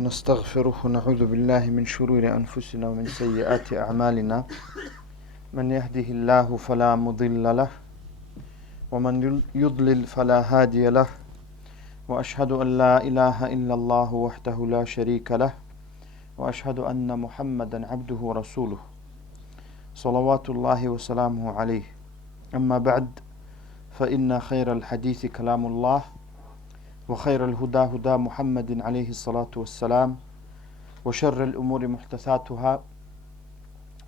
ونستغفره ونعوذ بالله من شرور أنفسنا ومن سيئات أعمالنا من يهده الله فلا مضل له ومن يضلل فلا هادي له وأشهد أن لا إله إلا الله وحده لا شريك له وأشهد أن محمدا عبده ورسوله صلوات الله وسلامه عليه. أما بعد، فإن خير الحديث كلام الله وخير الهدى هدى محمد عليه الصلاة والسلام وشر الأمور محدثاتها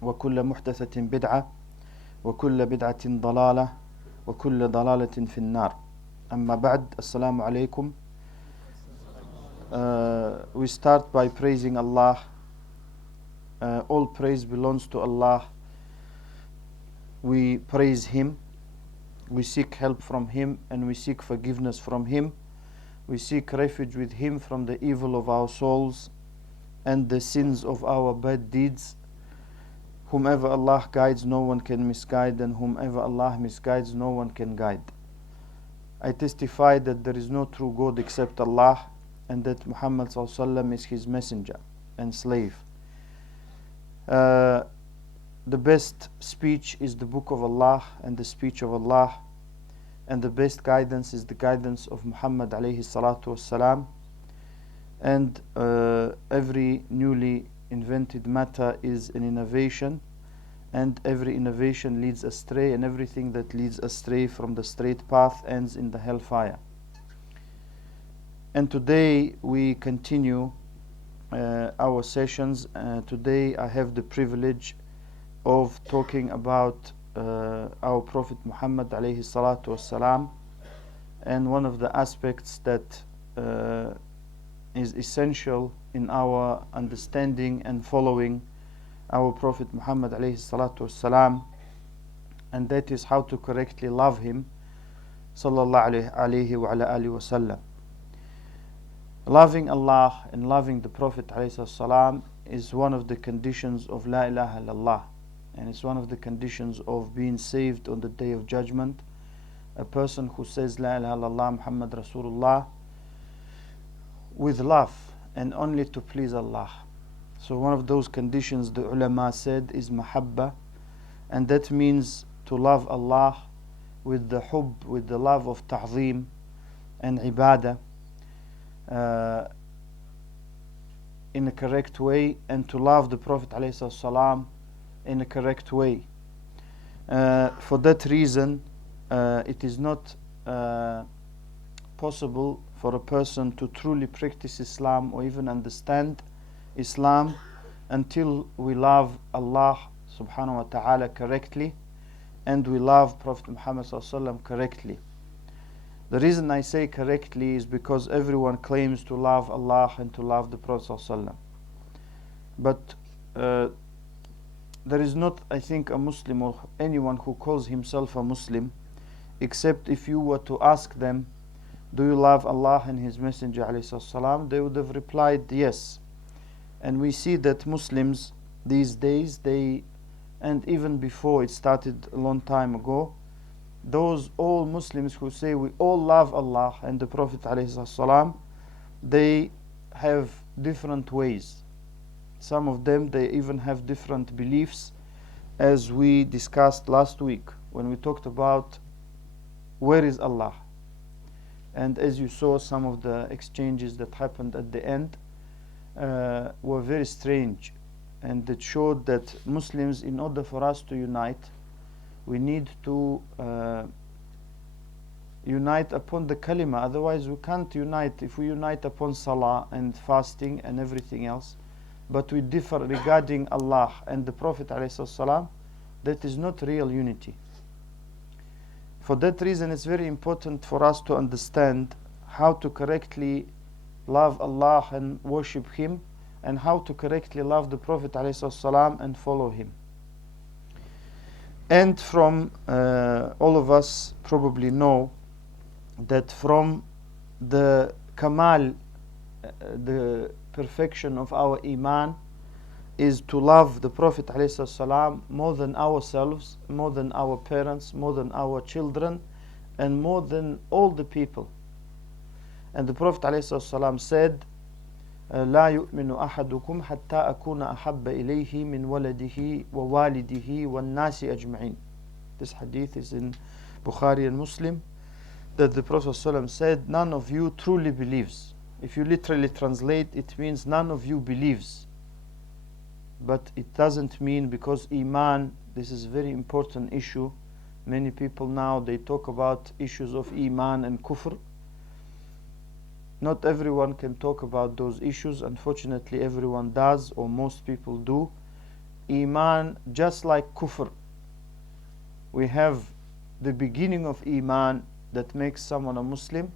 وكل محدثة بدعة وكل بدعة ضلالة وكل ضلالة في النار. أما بعد, Assalamu alaikum. We start by praising Allah. All praise belongs to Allah. We praise Him, we seek help from Him, and we seek forgiveness from Him. We seek refuge with Him from the evil of our souls and the sins of our bad deeds. Whomever Allah guides, no one can misguide, and whomever Allah misguides, no one can guide. I testify that there is no true God except Allah, and that Muhammad ﷺ is His messenger and slave. The best speech is the book of Allah and the speech of Allah, and the best guidance is the guidance of Muhammad alayhi salatu wassalam. And every newly invented matter is an innovation, and every innovation leads astray, and everything that leads astray from the straight path ends in the hellfire. And today we continue our sessions. Today I have the privilege of talking about our Prophet Muhammad alayhi salatu wassalam, and one of the aspects that is essential in our understanding and following our Prophet Muhammad alayhi salatu wassalam, and that is how to correctly love him sallallahu alayhi wa ala alihi wasallam. Loving Allah and loving the Prophet alayhi salatu wassalam is one of the conditions of La ilaha illallah, and it's one of the conditions of being saved on the Day of Judgment. A person who says La ilaha illallah Muhammad Rasulullah with love and only to please Allah. So one of those conditions the ulama said is mahabba, and that means to love Allah with the hubb, with the love of ta'zeem and ibadah in a correct way, and to love the Prophet ﷺ in a correct way. For that reason, it is not possible for a person to truly practice Islam or even understand Islam until we love Allah subhanahu wa ta'ala correctly, and we love Prophet Muhammad sallallahu correctly. The reason I say correctly is because everyone claims to love Allah and to love the Prophet sallallahu, but there is not, I think, a Muslim or anyone who calls himself a Muslim, except if you were to ask them, do you love Allah and His Messenger ﷺ, they would have replied yes. And we see that Muslims these days, and even before it started a long time ago, those all Muslims who say we all love Allah and the Prophet ﷺ, they have different ways. Some of them, they even have different beliefs, as we discussed last week when we talked about where is Allah. And as you saw, some of the exchanges that happened at the end were very strange, and it showed that Muslims, in order for us to unite, we need to unite upon the kalima. Otherwise we can't unite. If we unite upon salah and fasting and everything else, but we differ regarding Allah and the Prophet ﷺ, that is not real unity. For that reason, it's very important for us to understand how to correctly love Allah and worship Him, and how to correctly love the Prophet ﷺ and follow him. And from all of us probably know that from the kamal, the perfection of our iman, is to love the Prophet ﷺ more than ourselves, more than our parents, more than our children, and more than all the people. And the Prophet ﷺ said, لا يؤمن أحدكم حتى أكون أحب إليه من ولده ووالده والناس أجمعين. This hadith is in Bukhari and Muslim, that the Prophet ﷺ said, none of you truly believes. If you literally translate, it means none of you believes. But it doesn't mean, because Iman, this is a very important issue. Many people now, they talk about issues of Iman and Kufr. Not everyone can talk about those issues. Unfortunately, everyone does, or most people do. Iman, just like Kufr, we have the beginning of Iman that makes someone a Muslim,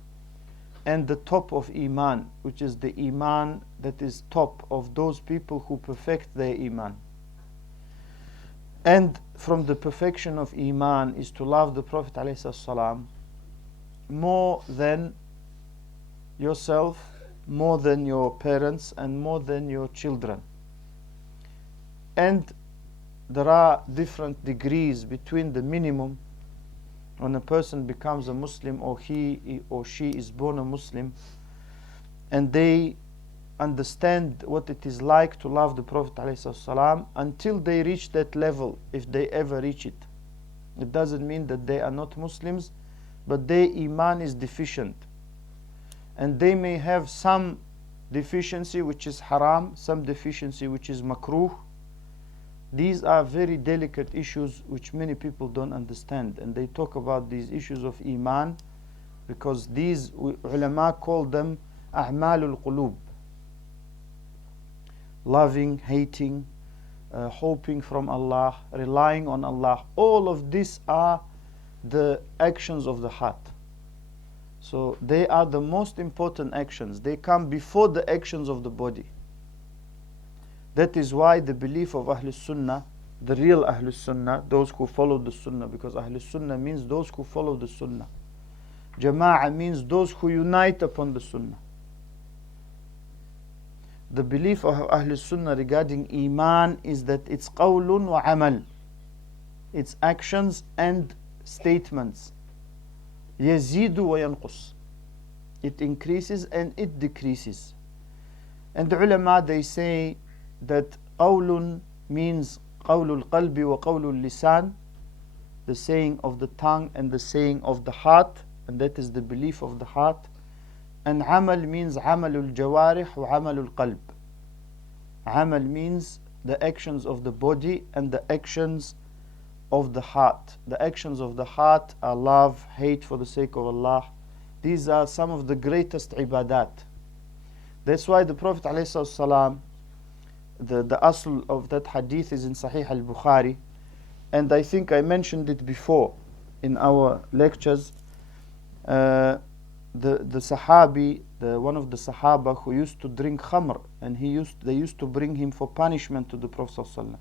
and the top of Iman, which is the Iman that is top of those people who perfect their Iman. And from the perfection of Iman is to love the Prophet ﷺ more than yourself, more than your parents, and more than your children. And there are different degrees between the minimum when a person becomes a Muslim, or he or she is born a Muslim, and they understand what it is like to love the Prophet ﷺ until they reach that level, if they ever reach it. It doesn't mean that they are not Muslims, but their Iman is deficient. And they may have some deficiency which is haram, some deficiency which is makruh. These are very delicate issues which many people don't understand, and they talk about these issues of Iman because these ulama call them a'malul qulub. Loving, hating, hoping from Allah, relying on Allah. All of these are the actions of the heart. So they are the most important actions. They come before the actions of the body. That is why the belief of Ahlul Sunnah, the real Ahlul Sunnah, those who follow the Sunnah, because Ahlul Sunnah means those who follow the Sunnah. Jama'ah means those who unite upon the Sunnah. The belief of Ahlul Sunnah regarding Iman is that it's qawlun wa amal. It's actions and statements. Yazidu wa yanqus. It increases and it decreases. And the ulama, they say that qawlun means qawlul qalbi wa qawlul lisan, the saying of the tongue and the saying of the heart, and that is the belief of the heart. And amal means amalul jawarih wa amalul qalb. Amal means the actions of the body and the actions of the heart. The actions of the heart are love, hate for the sake of Allah. These are some of the greatest ibadat. That's why the Prophet ﷺ, the asl of that hadith is in Sahih al-Bukhari, and I think I mentioned it before in our lectures. The Sahabi, one of the Sahaba who used to drink khamr, and they used to bring him for punishment to the Prophet ﷺ.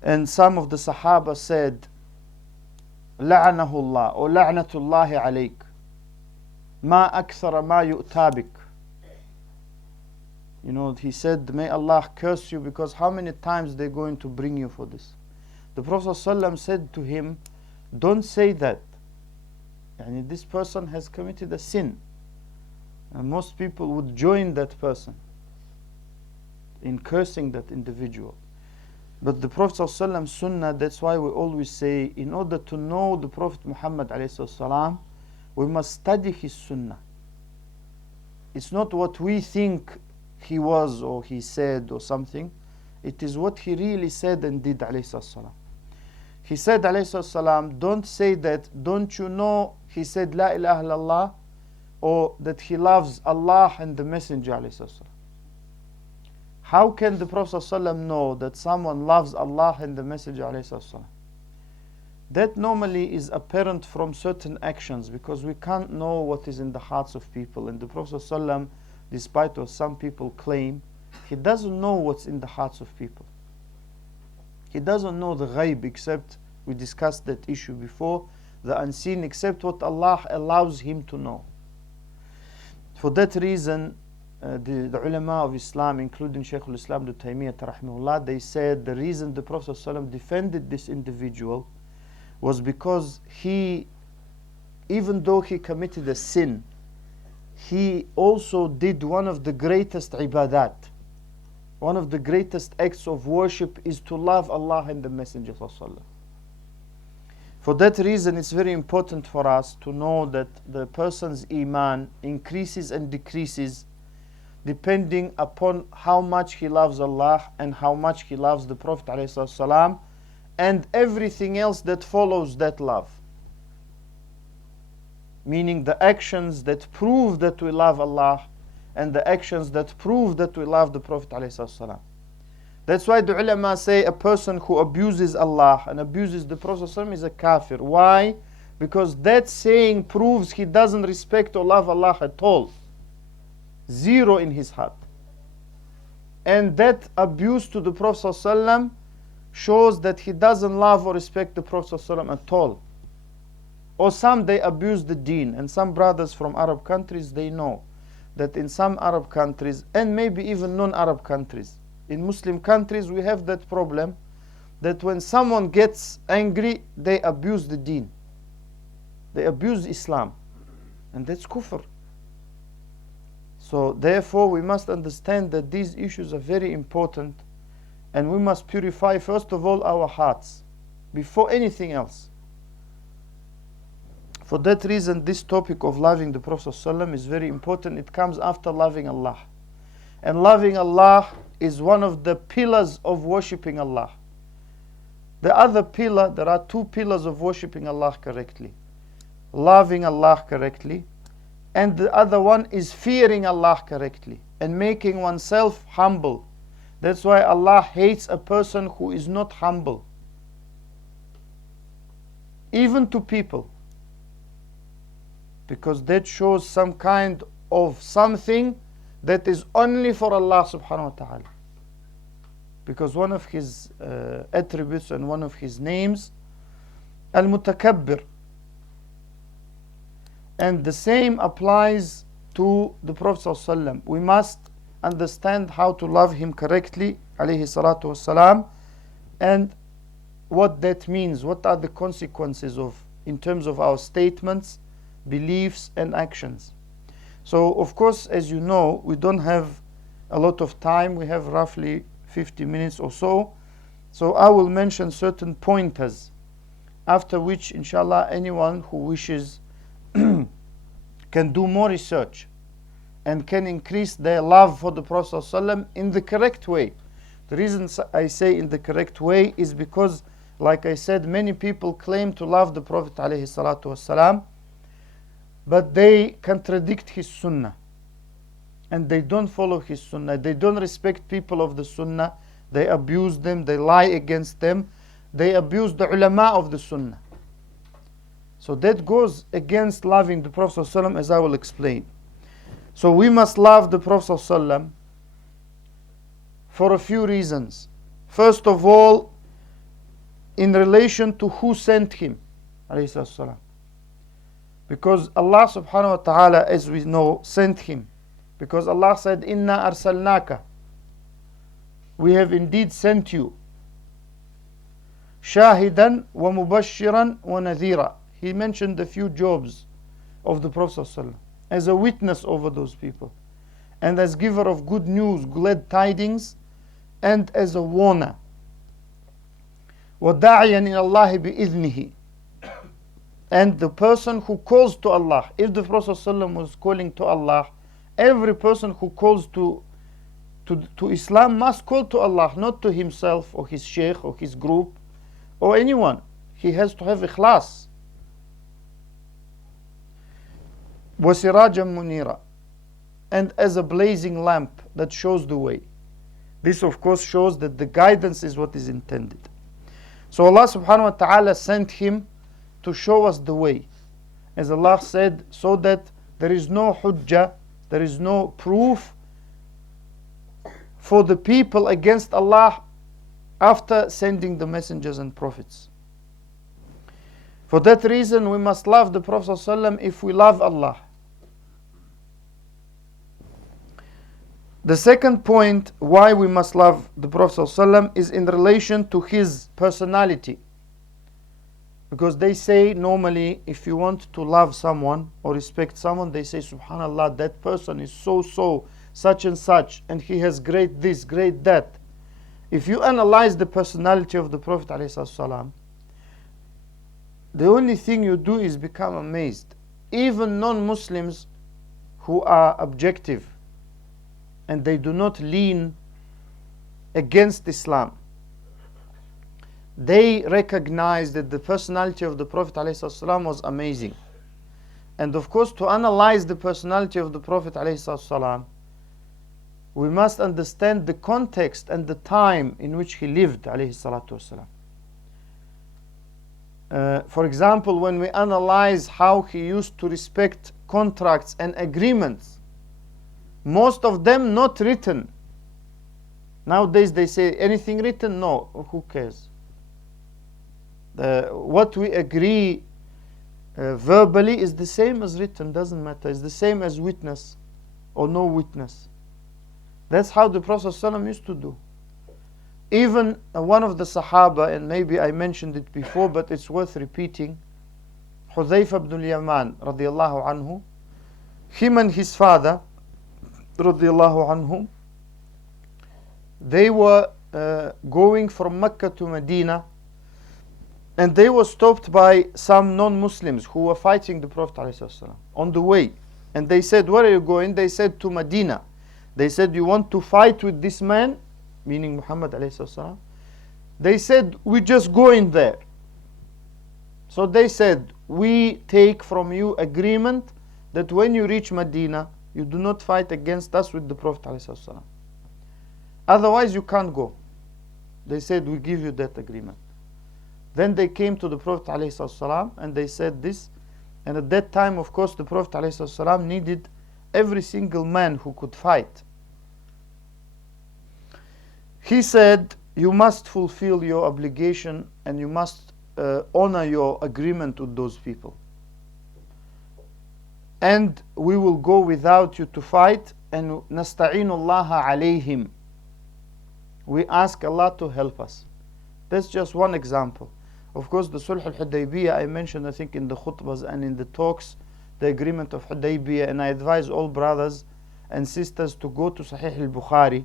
And some of the Sahaba said, لعنه الله or لعنة الله عليك ما أكثر ما يؤتى بك. You know, he said, may Allah curse you, because how many times they're going to bring you for this? The Prophet ﷺ said to him, don't say that. And this person has committed a sin. And most people would join that person in cursing that individual. But the Prophet ﷺ sunnah, that's why we always say, in order to know the Prophet Muhammad ﷺ, we must study his sunnah. It's not what we think he was or he said or something. It is what he really said and did ﷺ. He said ﷺ, don't say that, don't you know he said La ilaha illallah, or that he loves Allah and the Messenger ﷺ. How can the Prophet ﷺ know that someone loves Allah and the Messenger ﷺ? That normally is apparent from certain actions, because we can't know what is in the hearts of people. And the Prophet ﷺ, despite what some people claim, he doesn't know what's in the hearts of people. He doesn't know the ghaib, except, we discussed that issue before, the unseen, except what Allah allows him to know. For that reason, the ulama of Islam, including Shaykh al-Islam Ibn Taymiyyah rahimahullah, they said the reason the Prophet ﷺ defended this individual was because he, even though he committed a sin, he also did one of the greatest ibadat. One of the greatest acts of worship is to love Allah and the Messenger ﷺ. For that reason, it's very important for us to know that the person's iman increases and decreases depending upon how much he loves Allah and how much he loves the Prophet ﷺ and everything else that follows that love. Meaning the actions that prove that we love Allah and the actions that prove that we love the Prophet ﷺ. That's why the ulama say a person who abuses Allah and abuses the Prophet ﷺ is a kafir. Why? Because that saying proves he doesn't respect or love Allah at all. Zero in his heart. And that abuse to the Prophet ﷺ shows that he doesn't love or respect the Prophet ﷺ at all. Or some, they abuse the deen. And some brothers from Arab countries, they know that in some Arab countries, and maybe even non-Arab countries, in Muslim countries we have that problem, that when someone gets angry, they abuse the deen. They abuse Islam. And that's kufr. So therefore we must understand that these issues are very important, and we must purify first of all our hearts before anything else. For that reason, this topic of loving the Prophet ﷺ is very important. It comes after loving Allah. And loving Allah is one of the pillars of worshipping Allah. The other pillar, there are two pillars of worshipping Allah correctly. Loving Allah correctly, and the other one is fearing Allah correctly and making oneself humble. That's why Allah hates a person who is not humble. Even to people. Because that shows some kind of something that is only for Allah subhanahu wa ta'ala. Because one of his attributes and one of his names, al-Mutakabbir. And the same applies to the Prophet ﷺ. We must understand how to love him correctly, alayhi salatu wasalam, and what that means, what are the consequences of, in terms of our statements, beliefs and actions. So of course, as you know, we don't have a lot of time. We have roughly 50 minutes or so. So I will mention certain pointers, after which inshallah anyone who wishes can do more research and can increase their love for the Prophet ﷺ in the correct way. The reason I say in the correct way is because, like I said, many people claim to love the Prophet ﷺ, but they contradict his sunnah and they don't follow his sunnah. They don't respect people of the sunnah. They abuse them. They lie against them. They abuse the ulama of the sunnah. So that goes against loving the Prophet ﷺ, as I will explain. So we must love the Prophet ﷺ for a few reasons. First of all, in relation to who sent him, alayhi salatu wasalam. Because Allah subhanahu wa ta'ala, as we know, sent him. Because Allah said, Inna arsalnaka. We have indeed sent you. Shahidan wa mubashiran wa nadhira. He mentioned a few jobs of the Prophet ﷺ as a witness over those people, and as giver of good news, glad tidings, and as a warner. وَدَاعِيًا إِلَى اللَّهِ بِإِذْنِهِ. And the person who calls to Allah, if the Prophet ﷺ was calling to Allah, every person who calls to Islam must call to Allah, not to himself or his sheikh or his group or anyone. He has to have ikhlas. وَسِرَاجًا مُنِيرًا. And as a blazing lamp that shows the way. This of course shows that the guidance is what is intended. So Allah subhanahu wa ta'ala sent him to show us the way. As Allah said, so that there is no hujjah, there is no proof for the people against Allah after sending the messengers and prophets. For that reason, we must love the Prophet ﷺ if we love Allah. The second point why we must love the Prophet ﷺ is in relation to his personality. Because they say normally, if you want to love someone or respect someone, they say, Subhanallah, that person is so, such and such, and he has great this, great that. If you analyze the personality of the Prophet ﷺ, the only thing you do is become amazed. Even non-Muslims who are objective and they do not lean against Islam, they recognize that the personality of the Prophet ﷺ was amazing. And of course, to analyze the personality of the Prophet ﷺ, we must understand the context and the time in which he lived ﷺ. For example, when we analyze how he used to respect contracts and agreements, most of them not written. Nowadays they say, anything written? No, who cares? What we agree verbally is the same as written, doesn't matter. It's the same as witness or no witness. That's how the Prophet ﷺ used to do. Even one of the Sahaba, and maybe I mentioned it before, but it's worth repeating, Hudhayfa ibn al-Yaman radiyallahu anhu, him and his father radiyallahu anhu, they were going from Mecca to Medina, and they were stopped by some non-Muslims who were fighting the Prophet ﷺ on the way. And they said, where are you going? They said, to Medina. They said, you want to fight with this man? Meaning Muhammad ﷺ. They said, we just go in there. So they said, we take from you agreement that when you reach Medina, you do not fight against us with the Prophet ﷺ. Otherwise you can't go. They said, we give you that agreement. Then they came to the Prophet ﷺ and they said this. And at that time, of course, the Prophet ﷺ needed every single man who could fight. He said, you must fulfill your obligation and you must honor your agreement with those people. And we will go without you to fight, and nasta'inu Allah alayhim. We ask Allah to help us. That's just one example. Of course, the Sulh al-Hudaybiyah I mentioned, I think, in the khutbahs and in the talks, the agreement of Hudaybiyah, and I advise all brothers and sisters to go to Sahih al-Bukhari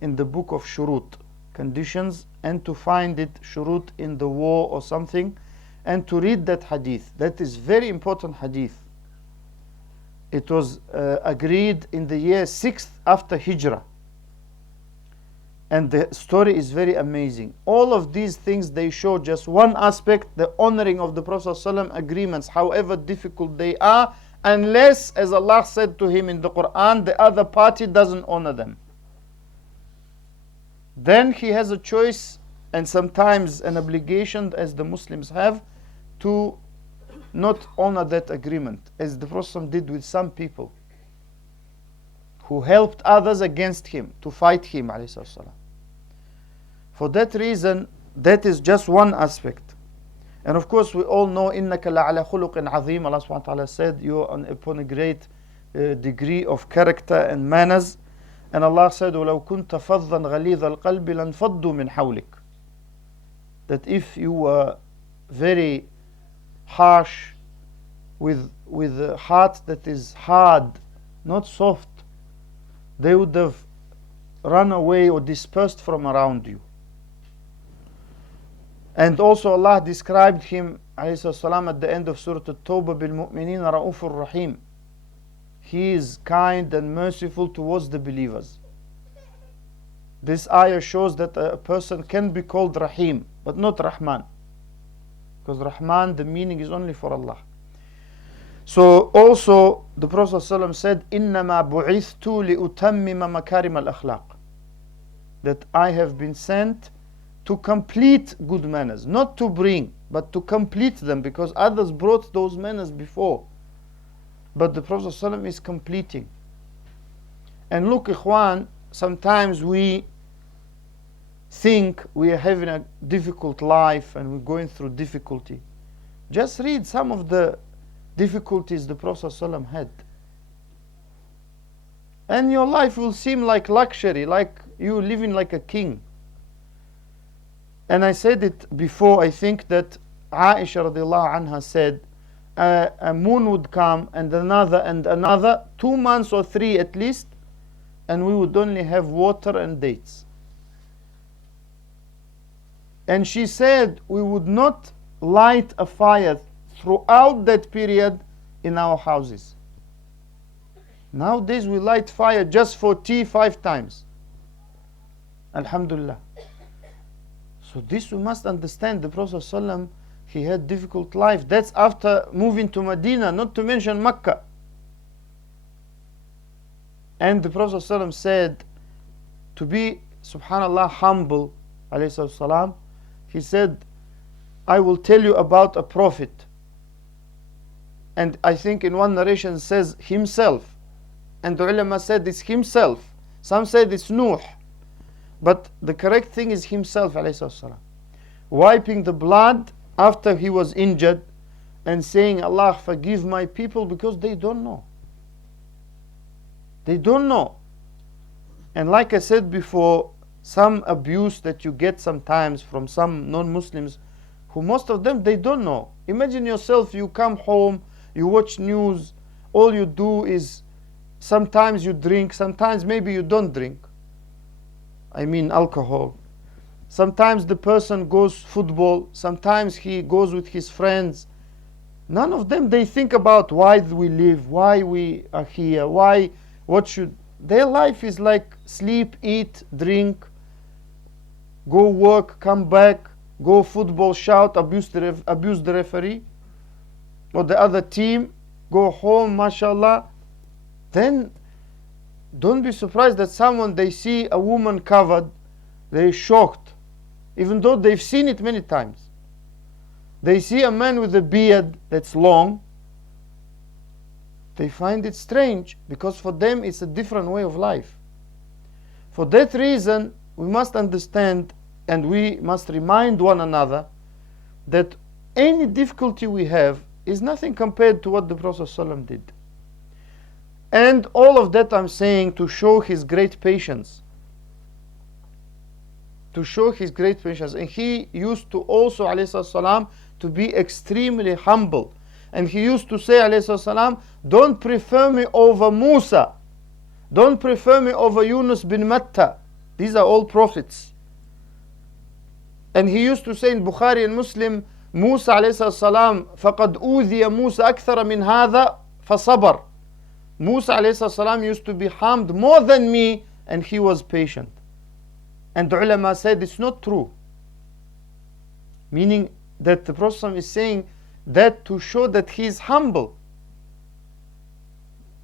in the book of Shurut, conditions, and to find it, Shurut in the war or something, and to read that hadith. That is very important hadith. It was agreed in the year 6th after Hijrah. And the story is very amazing. All of these things, they show just one aspect, the honoring of the Prophet ﷺ agreements, however difficult they are, unless, as Allah said to him in the Quran, the other party doesn't honor them. Then he has a choice and sometimes an obligation, as the Muslims have, to not honor that agreement, as the Prophet ﷺ did with some people who helped others against him to fight him ﷺ. For that reason, that is just one aspect. And of course, we all know, إِنَّكَ لَعَلَى خُلُقٍ عَظِيمٍ. Allah subhanahu wa ta'ala said, you are upon a great degree of character and manners. And Allah said, وَلَوْ كُنْتَ فَضًّا غَلِيظَ الْقَلْبِ لَانْفَضُّوا مِنْ حَوْلِكَ. That if you were very harsh, with a heart that is hard, not soft, they would have run away or dispersed from around you. And also Allah described him alayhi at the end of Surah At-Tawbah, بِالْمُؤْمِنِينَ رَؤُوفٌ رَحِيمٌ. He is kind and merciful towards the believers. This ayah shows that a person can be called Rahim, but not Rahman. Because Rahman, the meaning is only for Allah. So also the Prophet ﷺ said, إِنَّمَا بُعِثْتُ لِأُتَمِّمَ مَكَارِمَ الْأَخْلَاقِ. That I have been sent to complete good manners, not to bring, but to complete them, because others brought those manners before. But the Prophet ﷺ is completing. And look, Ikhwan, sometimes we think we are having a difficult life and we're going through difficulty. Just read some of the difficulties the Prophet ﷺ had. And your life will seem like luxury, like you living like a king. And I said it before, I think that Aisha radiallahu anha said, a moon would come and another, 2 months or 3 at least, and we would only have water and dates. And she said we would not light a fire throughout that period in our houses. Nowadays we light fire just for tea 5 times. Alhamdulillah. So this we must understand. The Prophet ﷺ, he had difficult life. That's after moving to Medina, not to mention Mecca. And the Prophet ﷺ said to be, subhanallah, humble, alayhi salam, he said, I will tell you about a prophet. And I think in one narration says himself. And the ulama said it's himself. Some said it's Nuh. But the correct thing is himself, alayhi salam, wiping the blood after he was injured and saying, Allah, forgive my people, because they don't know. They don't know. And like I said before, some abuse that you get sometimes from some non-Muslims, who most of them, they don't know. Imagine yourself, you come home, you watch news, all you do is, sometimes you drink, sometimes maybe you don't drink. I mean alcohol. Sometimes the person goes football, sometimes he goes with his friends. None of them, they think about why do we live, why we are here, what should, their life is like sleep, eat, drink, go work, come back, go football, shout, abuse the referee or the other team, go home, mashallah. Then don't be surprised that someone, they see a woman covered, they're shocked, even though they've seen it many times. They see a man with a beard that's long, they find it strange, because for them it's a different way of life. For that reason, we must understand and we must remind one another that any difficulty we have is nothing compared to what the Prophet ﷺ did. And all of that I'm saying to show his great patience. To show his great patience. And he used to also, alayhi salam, to be extremely humble. And he used to say, alayhi salam, don't prefer me over Musa. Don't prefer me over Yunus bin Matta. These are all prophets. And he used to say in Bukhari and Muslim, Musa alayhi salam, فَقَدْ أُوذِيَ مُوسَى أَكْثَرَ مِنْ هَذَا فَصَبَرْ. Musa alayhi salam used to be harmed more than me, and he was patient. And the ulama said it's not true. Meaning that the Prophet is saying that to show that he is humble.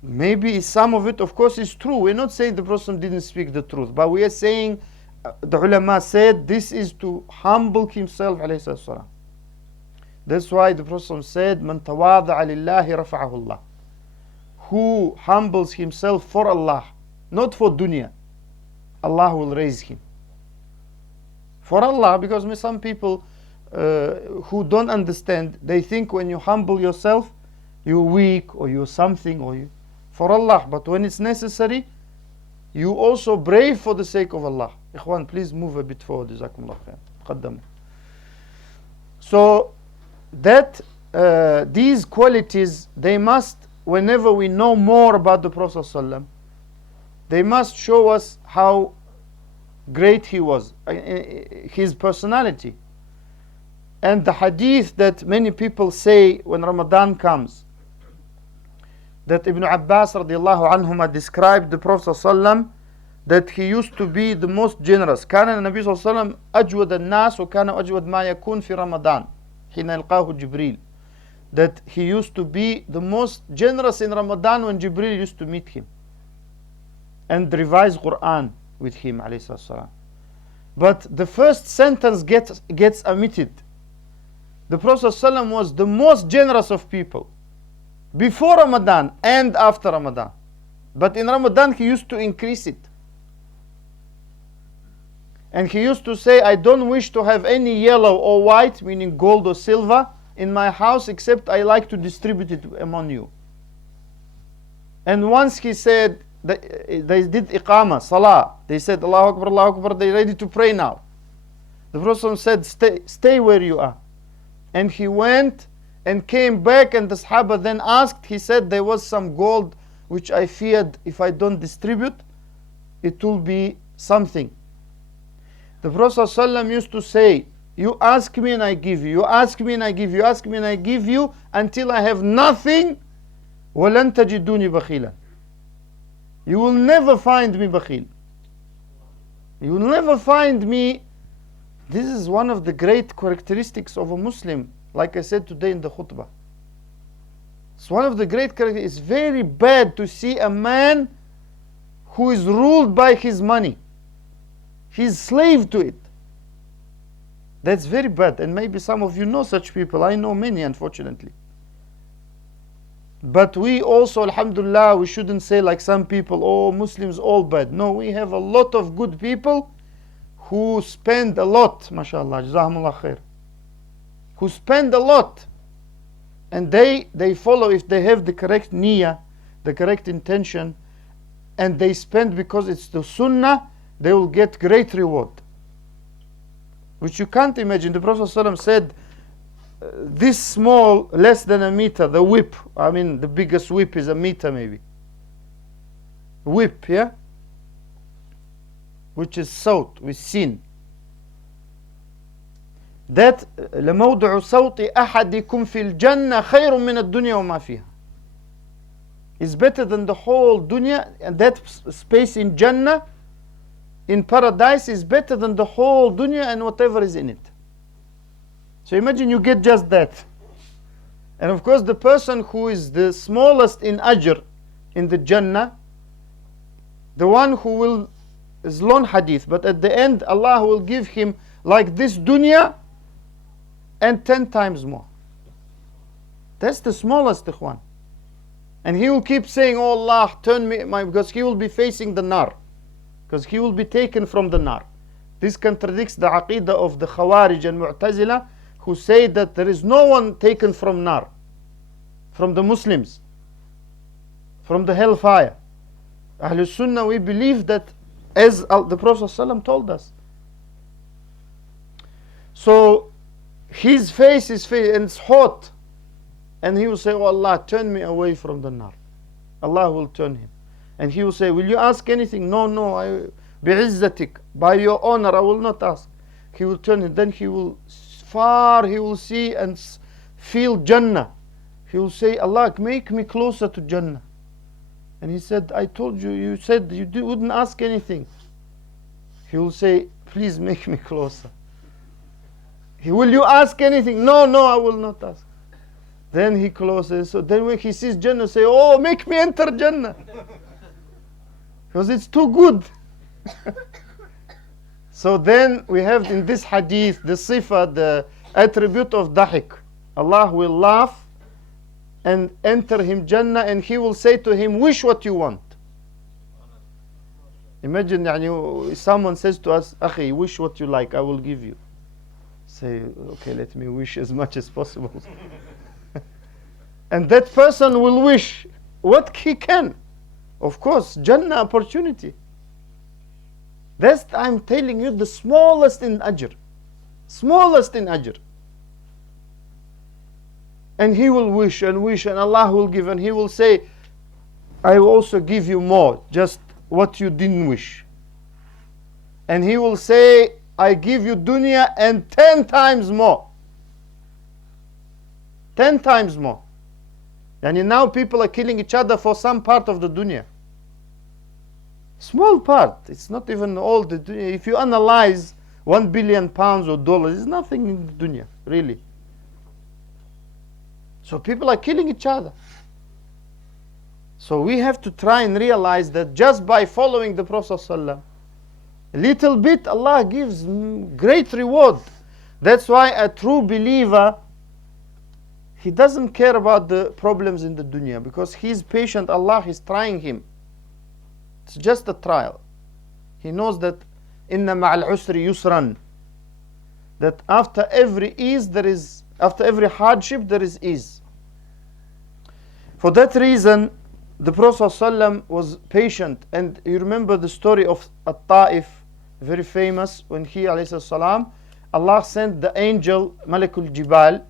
Maybe some of it, of course, is true. We're not saying the Prophet didn't speak the truth, but we are saying the ulama said this is to humble himself, alayhi salam. That's why the Prophet said, "Man tawadha'a lillahi rafa'ahu Allah." Who humbles himself for Allah, not for dunya, Allah will raise him. For Allah, because some people who don't understand, they think when you humble yourself, you're weak or you're something, or you for Allah. But when it's necessary, you also brave for the sake of Allah. Ikhwan, please move a bit forward. Jazakumullah khair. Qaddamu. So that these qualities, they must, whenever we know more about the Prophet ﷺ, they must show us how great he was, his personality. And the hadith that many people say when Ramadan comes, that Ibn Abbas radiallahu anhuma described the Prophet ﷺ that he used to be the most generous. كان النبي صلى الله عليه وسلم أجود الناس وكان أجود ما يكون في رمضان حين يلقاه جبريل. That he used to be the most generous in Ramadan when Jibril used to meet him and revise Quran with him, alayhi salam. But the first sentence gets omitted. The Prophet ﷺ was the most generous of people before Ramadan and after Ramadan. But in Ramadan he used to increase it. And he used to say, I don't wish to have any yellow or white, meaning gold or silver, in my house, except I like to distribute it among you. And once he said, they did iqamah, salah. They said, Allahu Akbar, they're ready to pray now. The Prophet said, stay where you are. And he went and came back, and the Sahaba then asked, he said, there was some gold which I feared if I don't distribute, it will be something. The Prophet ﷺ used to say, you ask me and I give you, you ask me and I give you, you ask me and I give you, until I have nothing. وَلَن تَجِدُونِ بَخِيلًا. You will never find me bakhil. You will never find me. This is one of the great characteristics of a Muslim, like I said today in the khutbah. It's one of the great characteristics. It's very bad to see a man who is ruled by his money. He's slave to it. That's very bad. And maybe some of you know such people. I know many, unfortunately. But we also, alhamdulillah, we shouldn't say like some people, oh, Muslims all bad. No, we have a lot of good people who spend a lot, mashallah, jazakumullah khair, who spend a lot. And they follow, if they have the correct niyyah, the correct intention, and they spend because it's the sunnah, they will get great reward. Which you can't imagine. The Prophet ﷺ said, this small, less than a meter, the whip, I mean the biggest whip is a meter maybe. Whip, yeah? Which is sawt, with sin. That لموضع صوت أحدكم في الجنة خير من الدنيا وما فيها. Is better than the whole dunya, and that space in Jannah, in paradise, is better than the whole dunya and whatever is in it. So imagine you get just that. And of course the person who is the smallest in ajr in the Jannah, the one who will, is long hadith, but at the end Allah will give him like this dunya and 10 times more. That's the smallest ikhwan. And he will keep saying, oh Allah, turn me, because he will be facing the nar. Because he will be taken from the nar. This contradicts the Aqeedah of the Khawarij and Mu'tazila, who say that there is no one taken from nar, from the Muslims, from the hellfire. Ahlul Sunnah, we believe that as the Prophet ﷺ told us. So his face is and it's hot, and he will say, oh Allah, turn me away from the nar. Allah will turn him. And he will say, will you ask anything? No, bi'izzatik, by your honor I will not ask. He will turn it, then he will he will see and feel Jannah. He will say, Allah, make me closer to Jannah. And he said, I told you, you said you wouldn't ask anything. He will say, please make me closer. Will you ask anything? No, I will not ask. Then he closes. So then when he sees Jannah, say, oh, make me enter Jannah. Because it's too good. So then we have in this hadith the sifa, the attribute of dahik. Allah will laugh and enter him Jannah, and he will say to him, wish what you want. Imagine someone says to us, Akhi, wish what you like, I will give you. Say, okay, let me wish as much as possible. And that person will wish what he can. Of course, Jannah opportunity. That's, I'm telling you, the smallest in ajr. Smallest in ajr. And he will wish, and Allah will give, and he will say, I will also give you more, just what you didn't wish. And he will say, I give you dunya and 10 times more. 10 times more. And now people are killing each other for some part of the dunya. Small part. It's not even all the dunya. If you analyze 1 billion pounds or dollars, it's nothing in the dunya, really. So people are killing each other. So we have to try and realize that just by following the Prophet ﷺ, a little bit, Allah gives great reward. That's why a true believer, he doesn't care about the problems in the dunya, because he's patient. Allah is trying him. It's just a trial. He knows that inna ma'al usri yusran, that after every ease there is, after every hardship there is ease. For that reason, the Prophet ﷺ was patient. And you remember the story of At-Ta'if, very famous, when he, alayhi salam, Allah sent the angel Malakul Jibal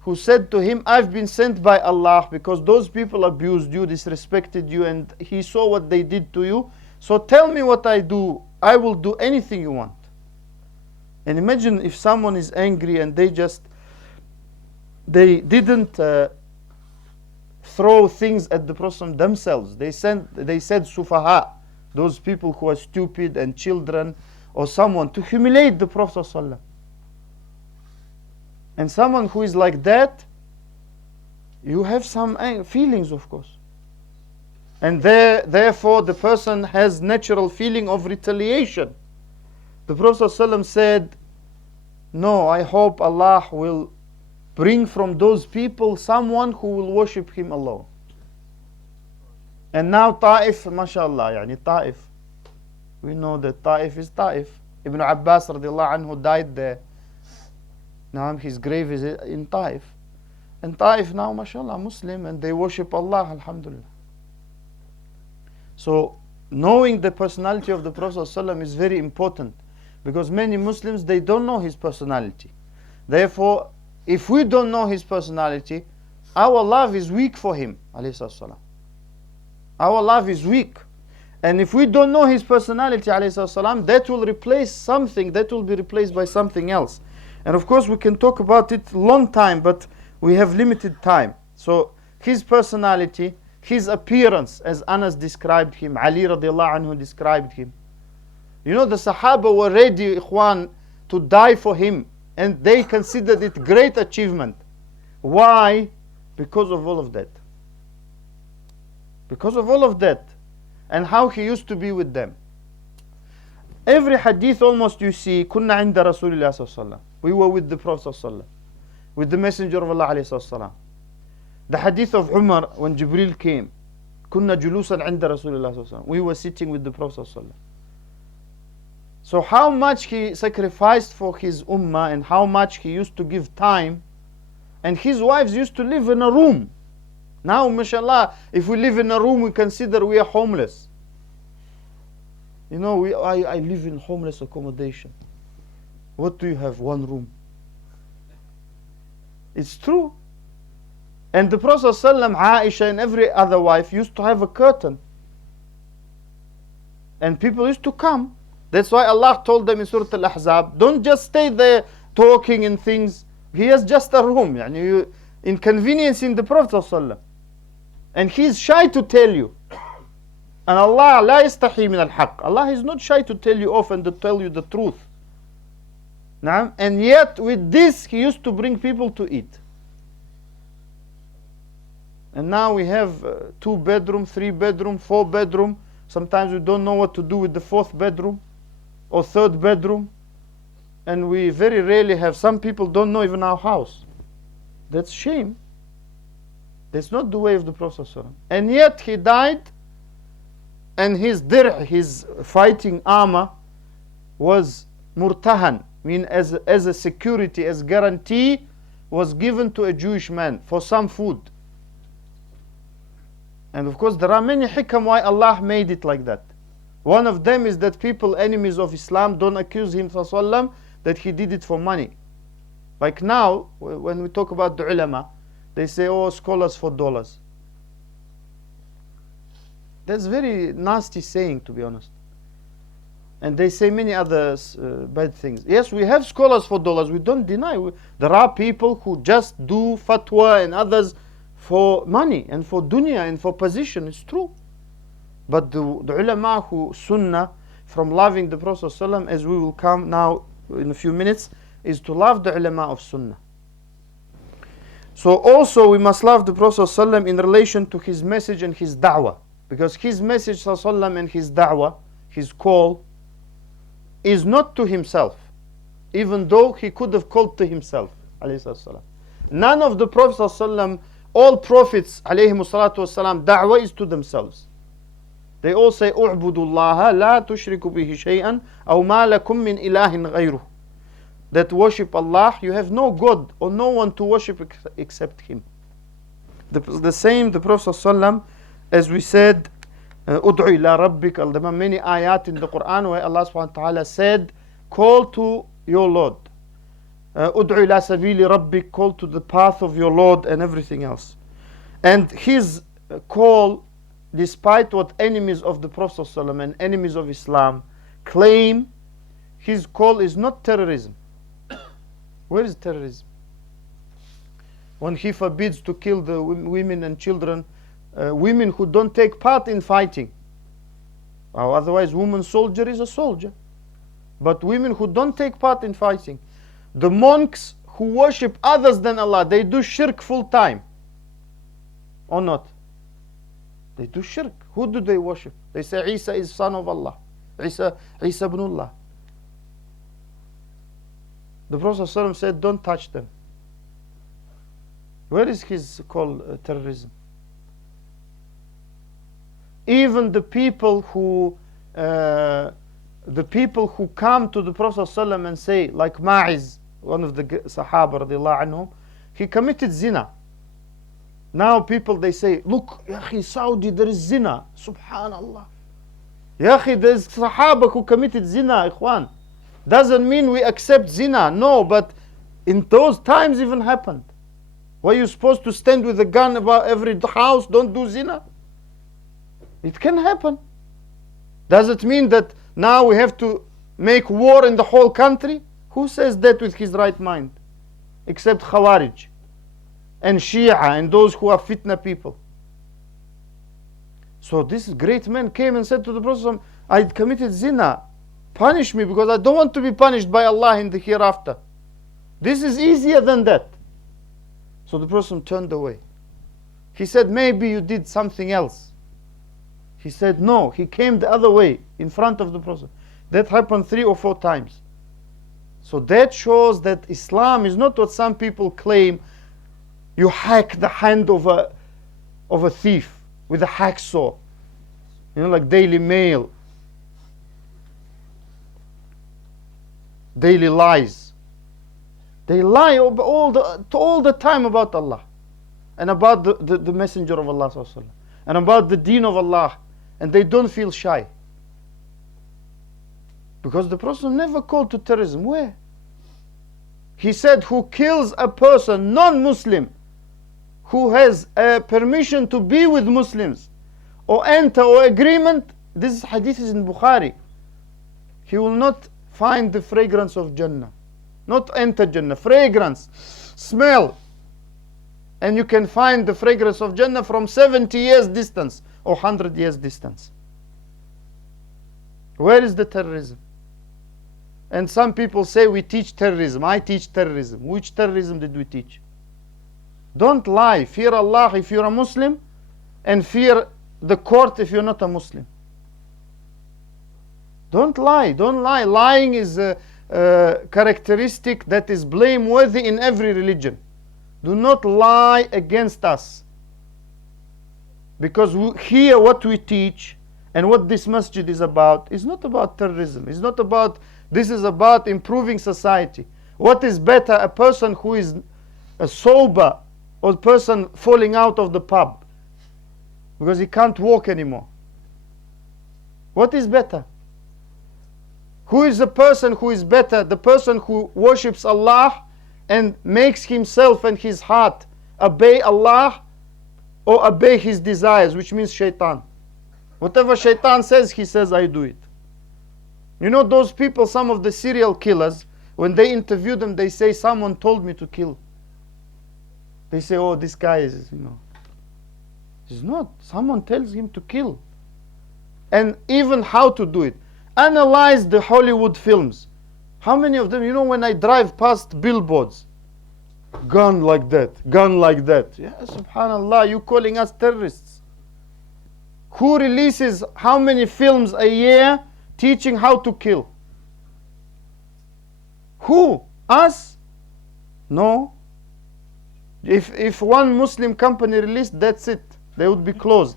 who said to him, I've been sent by Allah because those people abused you, disrespected you, and he saw what they did to you. So tell me what I do. I will do anything you want. And imagine if someone is angry and they didn't throw things at the Prophet themselves. They said sufaha, those people who are stupid, and children or someone, to humiliate the Prophet ﷺ. And someone who is like that, you have some feelings, of course. And therefore the person has natural feeling of retaliation. The Prophet ﷺ said, no, I hope Allah will bring from those people someone who will worship him alone. And now Ta'if, mashallah, yani Ta'if. We know that Ta'if is Ta'if. Ibn Abbas radiallahu anhu died there. Now his grave is in Ta'if. And Ta'if now, mashallah, Muslim, and they worship Allah, alhamdulillah. So knowing the personality of the Prophet ﷺ is very important, because many Muslims, they don't know his personality. Therefore, if we don't know his personality, our love is weak for him, alayhi salam. Our love is weak. And if we don't know his personality, alayhi salam, that will replace something, that will be replaced by something else. And of course we can talk about it long time, but we have limited time. So his personality, his appearance, as Anas described him, Ali radiallahu anhu described him. You know, the Sahaba were ready, ikhwan, to die for him, and they considered it great achievement. Why? Because of all of that. Because of all of that. And how he used to be with them. Every hadith almost you see, kunna inda Rasulullah sallallahu alaihi wasallam. We were with the Prophet sallallahu alaihi wasallam, with the Messenger of Allah alayhi wasallam. The hadith of Umar when Jibril came, kunna julusan inda Rasulullah sallallahu alaihi wasallam. We were sitting with the Prophet sallallahu alaihi wasallam. So how much he sacrificed for his ummah, and how much he used to give time. And his wives used to live in a room. Now, mashallah, if we live in a room, we consider we are homeless. You know, I live in homeless accommodation. What do you have? One room. It's true. And the Prophet ﷺ, Aisha and every other wife used to have a curtain. And people used to come. That's why Allah told them in Surah Al-Ahzab, don't just stay there talking and things. He has just a room. Yani you inconveniencing the Prophet ﷺ. And he's shy to tell you. And Allah la yastahi min al-haq. Allah is not shy to tell you off and to tell you the truth. Naam? And yet with this he used to bring people to eat. And now we have 2 bedroom, 3 bedroom, 4 bedroom. Sometimes we don't know what to do with the 4th bedroom or 3rd bedroom. And we very rarely have, some people don't know even our house. That's shame. That's not the way of the Prophet ﷺ. And yet he died, and his his fighting armor, was murtahan, mean as a security, as guarantee, was given to a Jewish man for some food. And of course there are many hikam why Allah made it like that. One of them is that people, enemies of Islam, don't accuse him sallallahu that he did it for money. Like now, when we talk about the ulama, they say, oh, scholars for dollars. That's very nasty saying, to be honest. And they say many other bad things. Yes, we have scholars for dollars. We don't deny. There are people who just do fatwa and others for money and for dunya and for position. It's true. But the ulama who sunnah, from loving the Prophet ﷺ, as we will come now in a few minutes, is to love the ulama of sunnah. So also we must love the Prophet ﷺ in relation to his message and his da'wah. Because his message ﷺ and his da'wah, his call, is not to himself. Even though he could have called to himself. None of the Prophet ﷺ, all prophets da'wah is to themselves. They all say, اُعْبُدُوا اللَّهَ لَا تُشْرِكُوا بِهِ شَيْئًا أَوْ مَا لَكُم مِّنْ إِلَهٍ غَيْرُهُ. That worship Allah, you have no God or no one to worship except Him. The same, the Prophet ﷺ, as we said, أُدْعُ إِلَىٰ رَبِّكَ. There are many ayat in the Quran where Allah subhanahu wa ta'ala said, call to your Lord. Ud'u ila sabili rabbik, call to the path of your Lord, and everything else. And his call, despite what enemies of the Prophet ﷺ and enemies of Islam claim, his call is not terrorism. Where is terrorism? When he forbids to kill the women and children, women who don't take part in fighting. Otherwise, woman soldier is a soldier. But women who don't take part in fighting. The monks who worship others than Allah, they do shirk full time. Or not? They do shirk. Who do they worship? They say Isa is son of Allah. Isa ibn Allah. The Prophet ﷺ said, don't touch them. Where is his call terrorism? Even the people who come to the Prophet ﷺ and say, like Ma'iz, one of the Sahaba radiallahu anhum, he committed zina. Now people, they say, look, Ya akhi, Saudi, there is zina. Subhanallah. Ya akhi, there is Sahaba who committed zina, ikhwan. Doesn't mean we accept zina. No, but in those times even happened. Were you supposed to stand with a gun about every house, don't do zina? It can happen. Does it mean that now we have to make war in the whole country? Who says that with his right mind? Except Khawarij and Shia and those who are fitna people. So this great man came and said to the Prophet, I committed zina. Punish me, because I don't want to be punished by Allah in the hereafter. This is easier than that. So the Prophet turned away. He said, maybe you did something else. He said, no. He came the other way in front of the Prophet. That happened 3 or 4 times. So that shows that Islam is not what some people claim. You hack the hand of a thief with a hacksaw. You know, like Daily Mail. Daily lies. They lie all the time about Allah and about the Messenger of Allah and about the deen of Allah, and they don't feel shy. Because the Prophet never called to terrorism. Where? He said, who kills a person, non-Muslim, who has permission to be with Muslims or enter or agreement, this hadith is in Bukhari, he will not find the fragrance of Jannah. Not enter Jannah, fragrance, smell. And you can find the fragrance of Jannah from 70 years distance or 100 years distance. Where is the terrorism? And some people say we teach terrorism. I teach terrorism. Which terrorism did we teach? Don't lie. Fear Allah if you're a Muslim, and fear the court if you're not a Muslim. Don't lie. Don't lie. Lying is a characteristic that is blameworthy in every religion. Do not lie against us. Because here what we teach and what this masjid is about is not about terrorism. It's not about, this is about improving society. What is better, a person who is sober or a person falling out of the pub because he can't walk anymore? What is better? Who is the person who is better? The person who worships Allah and makes himself and his heart obey Allah, or obey his desires, which means shaitan. Whatever shaitan says, he says, I do it. You know those people, some of the serial killers, when they interview them, they say, someone told me to kill. They say, oh, this guy is, you know. It's not. Someone tells him to kill. And even how to do it. Analyze the Hollywood films. How many of them, you know, when I drive past billboards, gun like that, gun like that. Yeah, subhanallah, you calling us terrorists. Who releases how many films a year teaching how to kill? Who? Us? No. If one Muslim company released, that's it. They would be closed.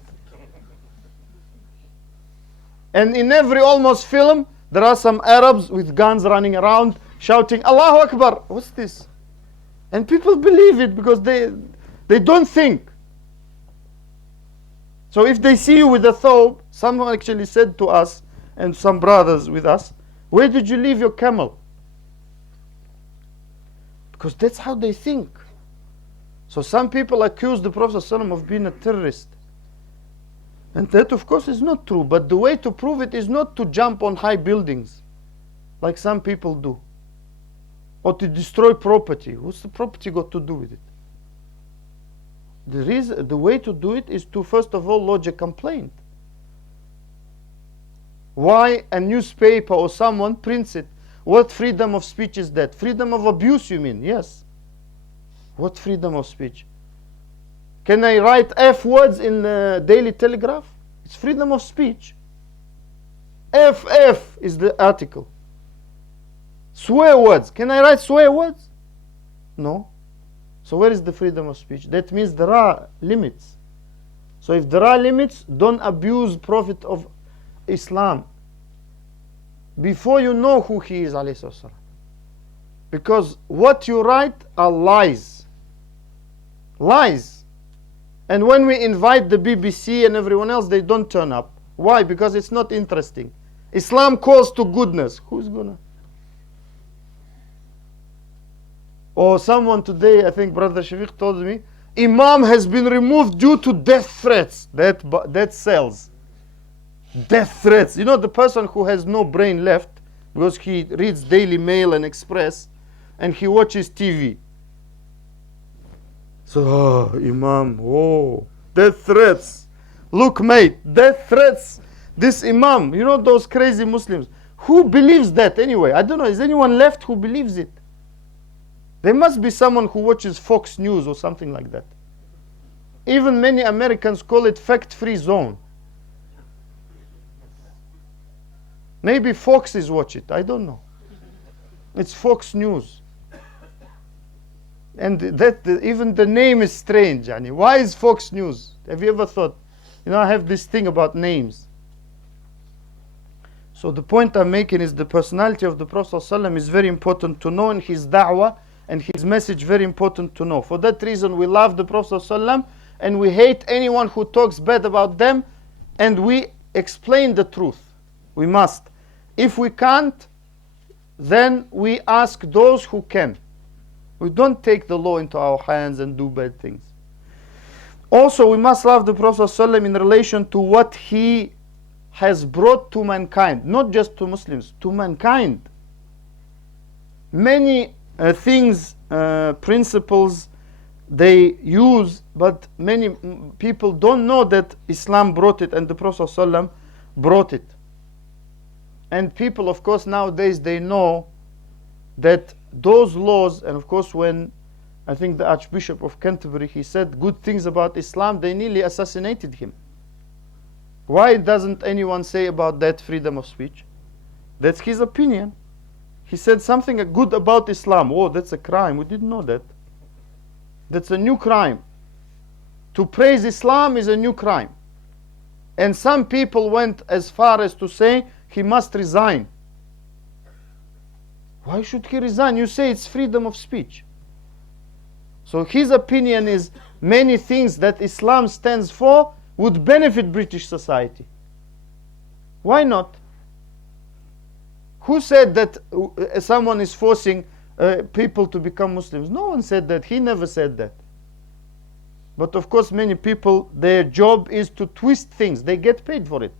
And in every almost film, there are some Arabs with guns running around shouting, Allahu Akbar. What's this? And people believe it because they don't think. So if they see you with a thobe, someone actually said to us, and some brothers with us, where did you leave your camel? Because that's how they think. So some people accuse the Prophet ﷺ of being a terrorist. And that of course is not true. But the way to prove it is not to jump on high buildings, like some people do. Or to destroy property. What's the property got to do with it? The way to do it is to first of all lodge a complaint. Why a newspaper or someone prints it? What freedom of speech is that? Freedom of abuse, you mean? Yes. What freedom of speech? Can I write F words in the Daily Telegraph? It's freedom of speech. FF is the article. Swear words. Can I write swear words? No. So where is the freedom of speech? That means there are limits. So if there are limits, don't abuse Prophet of Islam before you know who he is, alayhi salam. Because what you write are lies. Lies. And when we invite the BBC and everyone else, they don't turn up. Why? Because it's not interesting. Islam calls to goodness. Who's gonna? Or someone today, I think Brother Shafiq told me, Imam has been removed due to death threats. That sells. Death threats. You know, the person who has no brain left because he reads Daily Mail and Express and he watches TV. So, Imam, death threats. Look, mate, death threats. This Imam, you know those crazy Muslims. Who believes that anyway? I don't know. Is anyone left who believes it? There must be someone who watches Fox News or something like that. Even many Americans call it fact-free zone. Maybe Foxes watch it. I don't know. It's Fox News. And even the name is strange. Yani. Why is Fox News? Have you ever thought? You know, I have this thing about names. So the point I'm making is the personality of the Prophet ﷺ is very important to know, and his da'wah and his message very important to know. For that reason, we love the Prophet ﷺ and we hate anyone who talks bad about them, and we explain the truth. We must. If we can't, then we ask those who can. We don't take the law into our hands and do bad things. Also, we must love the Prophet ﷺ in relation to what he has brought to mankind, not just to Muslims, to mankind. Many things, principles they use, but many people don't know that Islam brought it and the Prophet ﷺ brought it. And people, of course, nowadays they know that those laws, and of course when I think the Archbishop of Canterbury, he said good things about Islam, they nearly assassinated him. Why doesn't anyone say about that freedom of speech? That's his opinion. He said something good about Islam. Oh, that's a crime. We didn't know that. That's a new crime. To praise Islam is a new crime. And some people went as far as to say he must resign. Why should he resign? You say it's freedom of speech. So his opinion is many things that Islam stands for would benefit British society. Why not? Who said that someone is forcing people to become Muslims? No one said that. He never said that. But of course many people, their job is to twist things. They get paid for it.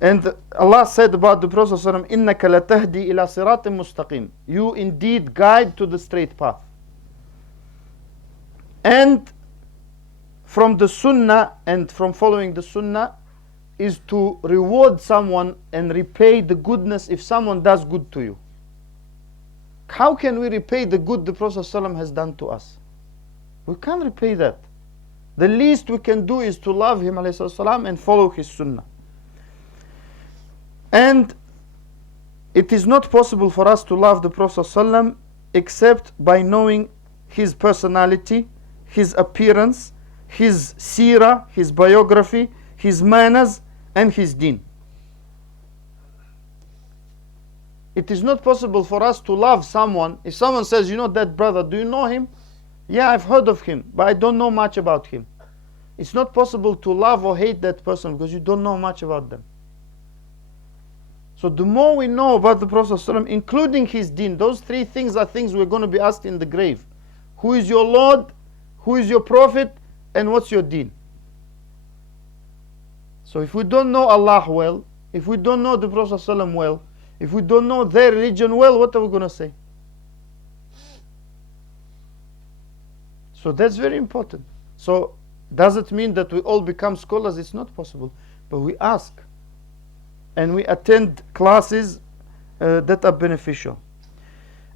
And Allah said about the Prophet ﷺ, إِنَّكَ لَتَهْدِي إِلَى صِرَاطٍ مُسْتَقِيمٍ. You indeed guide to the straight path. And from the Sunnah and from following the Sunnah is to reward someone and repay the goodness if someone does good to you. How can we repay the good the Prophet ﷺ has done to us? We can't repay that. The least we can do is to love him ﷺ and follow his Sunnah. And it is not possible for us to love the Prophet ﷺ except by knowing his personality, his appearance, his seerah, his biography, his manners, and his deen. It is not possible for us to love someone. If someone says, you know that brother, do you know him? Yeah, I've heard of him, but I don't know much about him. It's not possible to love or hate that person because you don't know much about them. So the more we know about the Prophet ﷺ, including his deen, those three things are things we're going to be asked in the grave. Who is your Lord? Who is your Prophet? And what's your deen? So if we don't know Allah well, if we don't know the Prophet ﷺ well, if we don't know their religion well, what are we going to say? So that's very important. So does it mean that we all become scholars? It's not possible. But we ask. And we attend classes that are beneficial.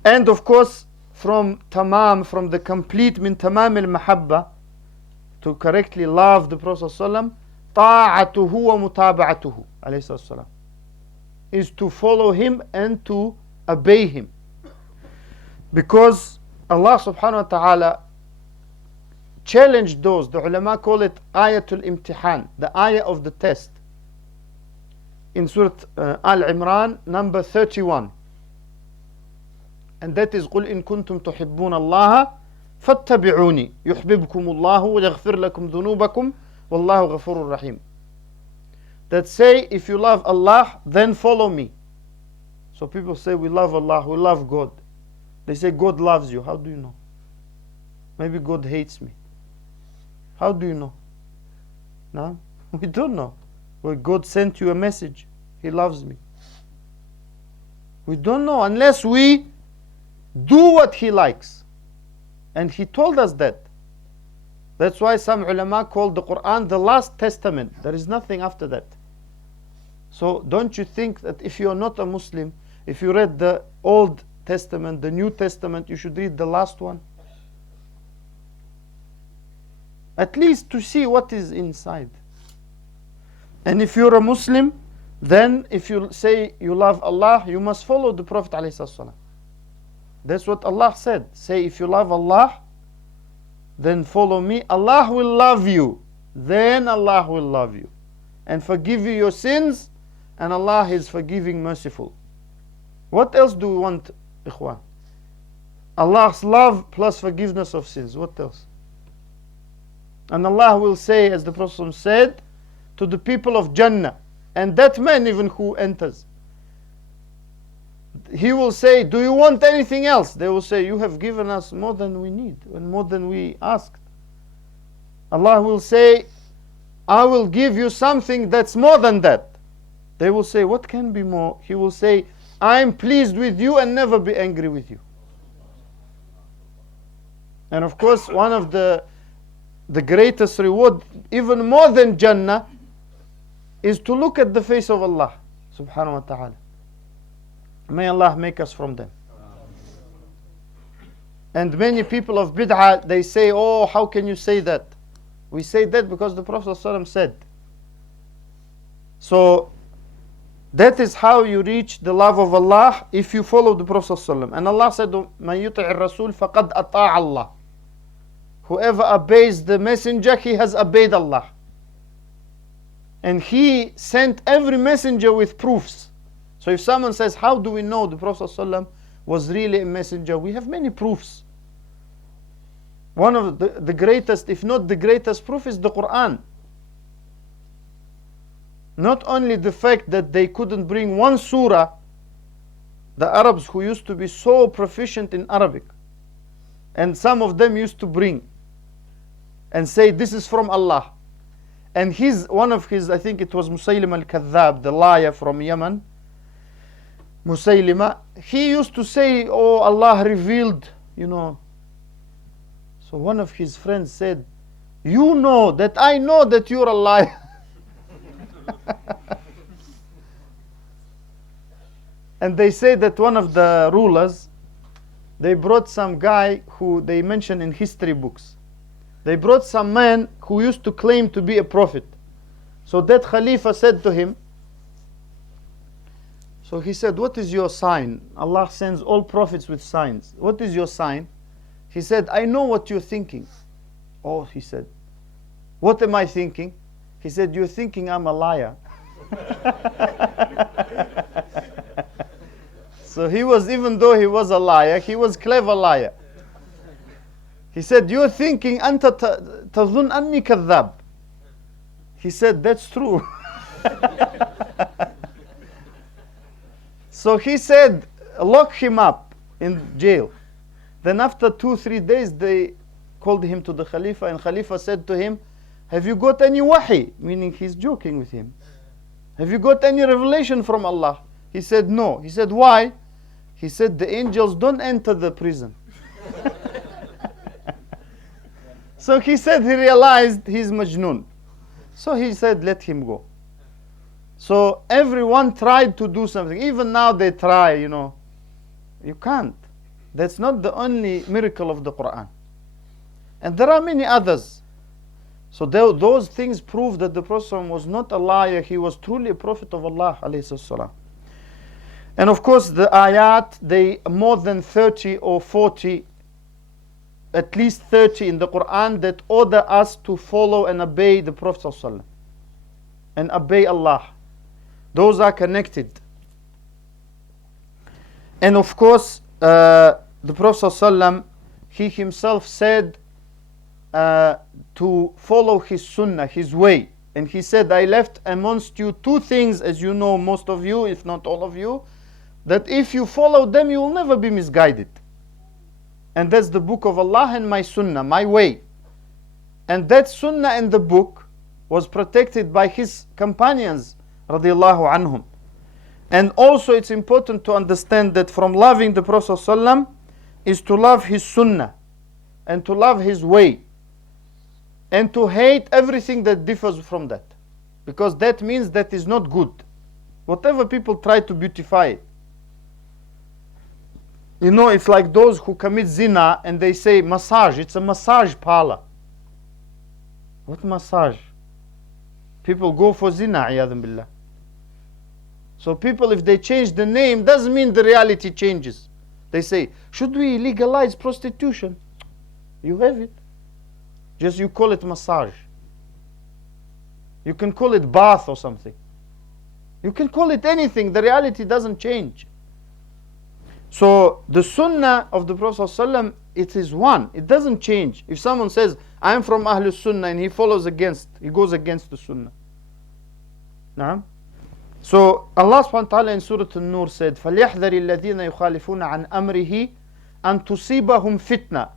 And of course, from the complete min tamam al-mahabba, to correctly love the Prophet ﷺ, ta'atuhu wa mutaba'atuhu, alayhi salatu, is to follow him and to obey him. Because Allah subhanahu wa ta'ala challenged those, the ulama call it ayatul imtihan, the ayah of the test, in Surah Al-Imran, number 31. And that is قُلْ إِن كُنْتُمْ تُحِبُّونَ اللَّهَ فَاتَّبِعُونِي يُحْبِبْكُمُ اللَّهُ وَيَغْفِرْ لَكُمْ ذُنُوبَكُمْ وَاللَّهُ غَفُورٌ رَحِيمٌ. That say, if you love Allah, then follow me. So people say, we love Allah, we love God. They say, God loves you. How do you know? Maybe God hates me. How do you know? No, we don't know. Well, God sent you a message. He loves me. We don't know unless we do what He likes. And He told us that. That's why some ulama call the Quran the last testament. There is nothing after that. So don't you think that if you are not a Muslim, if you read the Old Testament, the New Testament, you should read the last one? At least to see what is inside. And if you're a Muslim, then if you say you love Allah, you must follow the Prophet ﷺ. That's what Allah said. Say, if you love Allah, then follow me. Allah will love you. Then Allah will love you and forgive you your sins, and Allah is forgiving, merciful. What else do we want, ikhwan? Allah's love plus forgiveness of sins. What else? And Allah will say, as the Prophet said, to the people of Jannah, and that man even who enters, He will say, do you want anything else? They will say, you have given us more than we need and more than we asked. Allah will say, I will give you something that's more than that. They will say, what can be more? He will say, I am pleased with you and never be angry with you. And of course, one of the greatest reward, even more than Jannah, is to look at the face of Allah subhanahu wa ta'ala. May Allah make us from them. And many people of bid'ah, they say, oh, how can you say that? We say that because the Prophet ﷺ said. So that is how you reach the love of Allah, if you follow the Prophet ﷺ. And Allah said, مَنْ يُطِعِ الرَّسُولِ فَقَدْ أَطَاعَ اللَّهِ. Whoever obeys the messenger, he has obeyed Allah. And He sent every messenger with proofs. So if someone says, how do we know the Prophet ﷺ was really a messenger? We have many proofs. One of the greatest, if not the greatest proof, is the Quran. Not only the fact that they couldn't bring one surah, the Arabs who used to be so proficient in Arabic, and some of them used to bring and say, this is from Allah. And one of his, I think it was Musaylim al-Kadhab, the liar from Yemen, Musaylima, he used to say, oh, Allah revealed, So one of his friends said, you know that I know that you're a liar. And they say that one of the rulers, they brought some guy who they mention in history books. They brought some man who used to claim to be a prophet. So that Khalifa said to him, so he said, what is your sign? Allah sends all prophets with signs. What is your sign? He said, I know what you're thinking. Oh, he said, what am I thinking? He said, you're thinking I'm a liar. So he was, even though he was a liar, he was clever liar. He said, you're thinking, أنت تظن أني كذاب. He said, that's true. So he said, lock him up in jail. Then after 2-3 days, they called him to the Khalifa, and Khalifa said to him, have you got any wahi? Meaning he's joking with him. Have you got any revelation from Allah? He said, no. He said, why? He said, the angels don't enter the prison. So he said he realized he's Majnun. So he said, let him go. So everyone tried to do something. Even now they try, you know. You can't. That's not the only miracle of the Quran. And there are many others. So those things prove that the Prophet was not a liar. He was truly a prophet of Allah, alayhi salam. And of course the ayat, they more than 30 or 40, at least 30 in the Quran that order us to follow and obey the Prophet ﷺ and obey Allah. Those are connected. And of course the Prophet ﷺ, he himself said to follow his sunnah, his way. And he said, I left amongst you two things, as you know, most of you, if not all of you, that if you follow them, you will never be misguided. And that's the book of Allah and my sunnah, my way. And that sunnah and the book was protected by his companions, radiallahu anhum. And also it's important to understand that from loving the Prophet ﷺ is to love his sunnah and to love his way and to hate everything that differs from that, because that means that is not good. Whatever people try to beautify it. You know, it's like those who commit zina and they say massage, it's a massage parlor. What massage? People go for zina, iyadhan billah. So people, if they change the name, doesn't mean the reality changes. They say, should we legalize prostitution? You have it. Just you call it massage. You can call it bath or something. You can call it anything. The reality doesn't change. So the sunnah of the Prophet ﷺ, it is one. It doesn't change. If someone says, I am from Ahlul Sunnah, and he goes against the sunnah. Naam. So Allah subhanahu wa ta'ala in Surah An-Nur said, فَلْيَحْذَرِ الَّذِينَ يُخَالِفُونَ عَنْ أَمْرِهِ أَن تُصِيبَهُمْ فِتْنَةٌ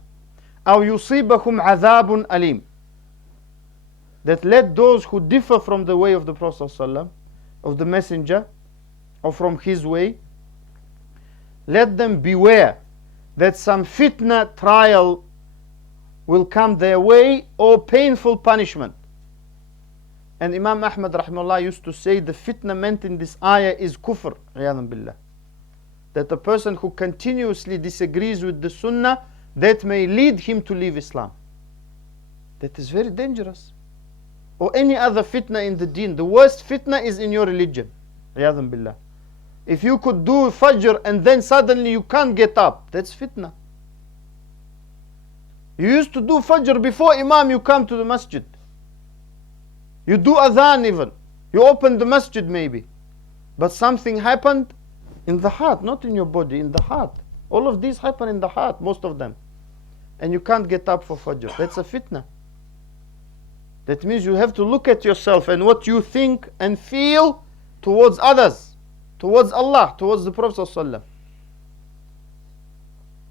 أَوْ يُصِيبَهُمْ عَذَابٌ أَلِيمٌ. That let those who differ from the way of the Prophet ﷺ, of the Messenger, or from his way, let them beware that some fitna trial will come their way or painful punishment. And Imam Ahmad rahimahullah used to say the fitna meant in this ayah is kufr, iyadhan billah. That a person who continuously disagrees with the sunnah, that may lead him to leave Islam. That is very dangerous. Or any other fitna in the deen. The worst fitna is in your religion, iyadhan billah. If you could do Fajr and then suddenly you can't get up, that's fitna. You used to do Fajr before Imam, you come to the masjid. You do Adhan even. You open the masjid maybe. But something happened in the heart, not in your body, in the heart. All of these happen in the heart, most of them. And you can't get up for Fajr. That's a fitna. That means you have to look at yourself and what you think and feel towards others, towards Allah, towards the Prophet ﷺ.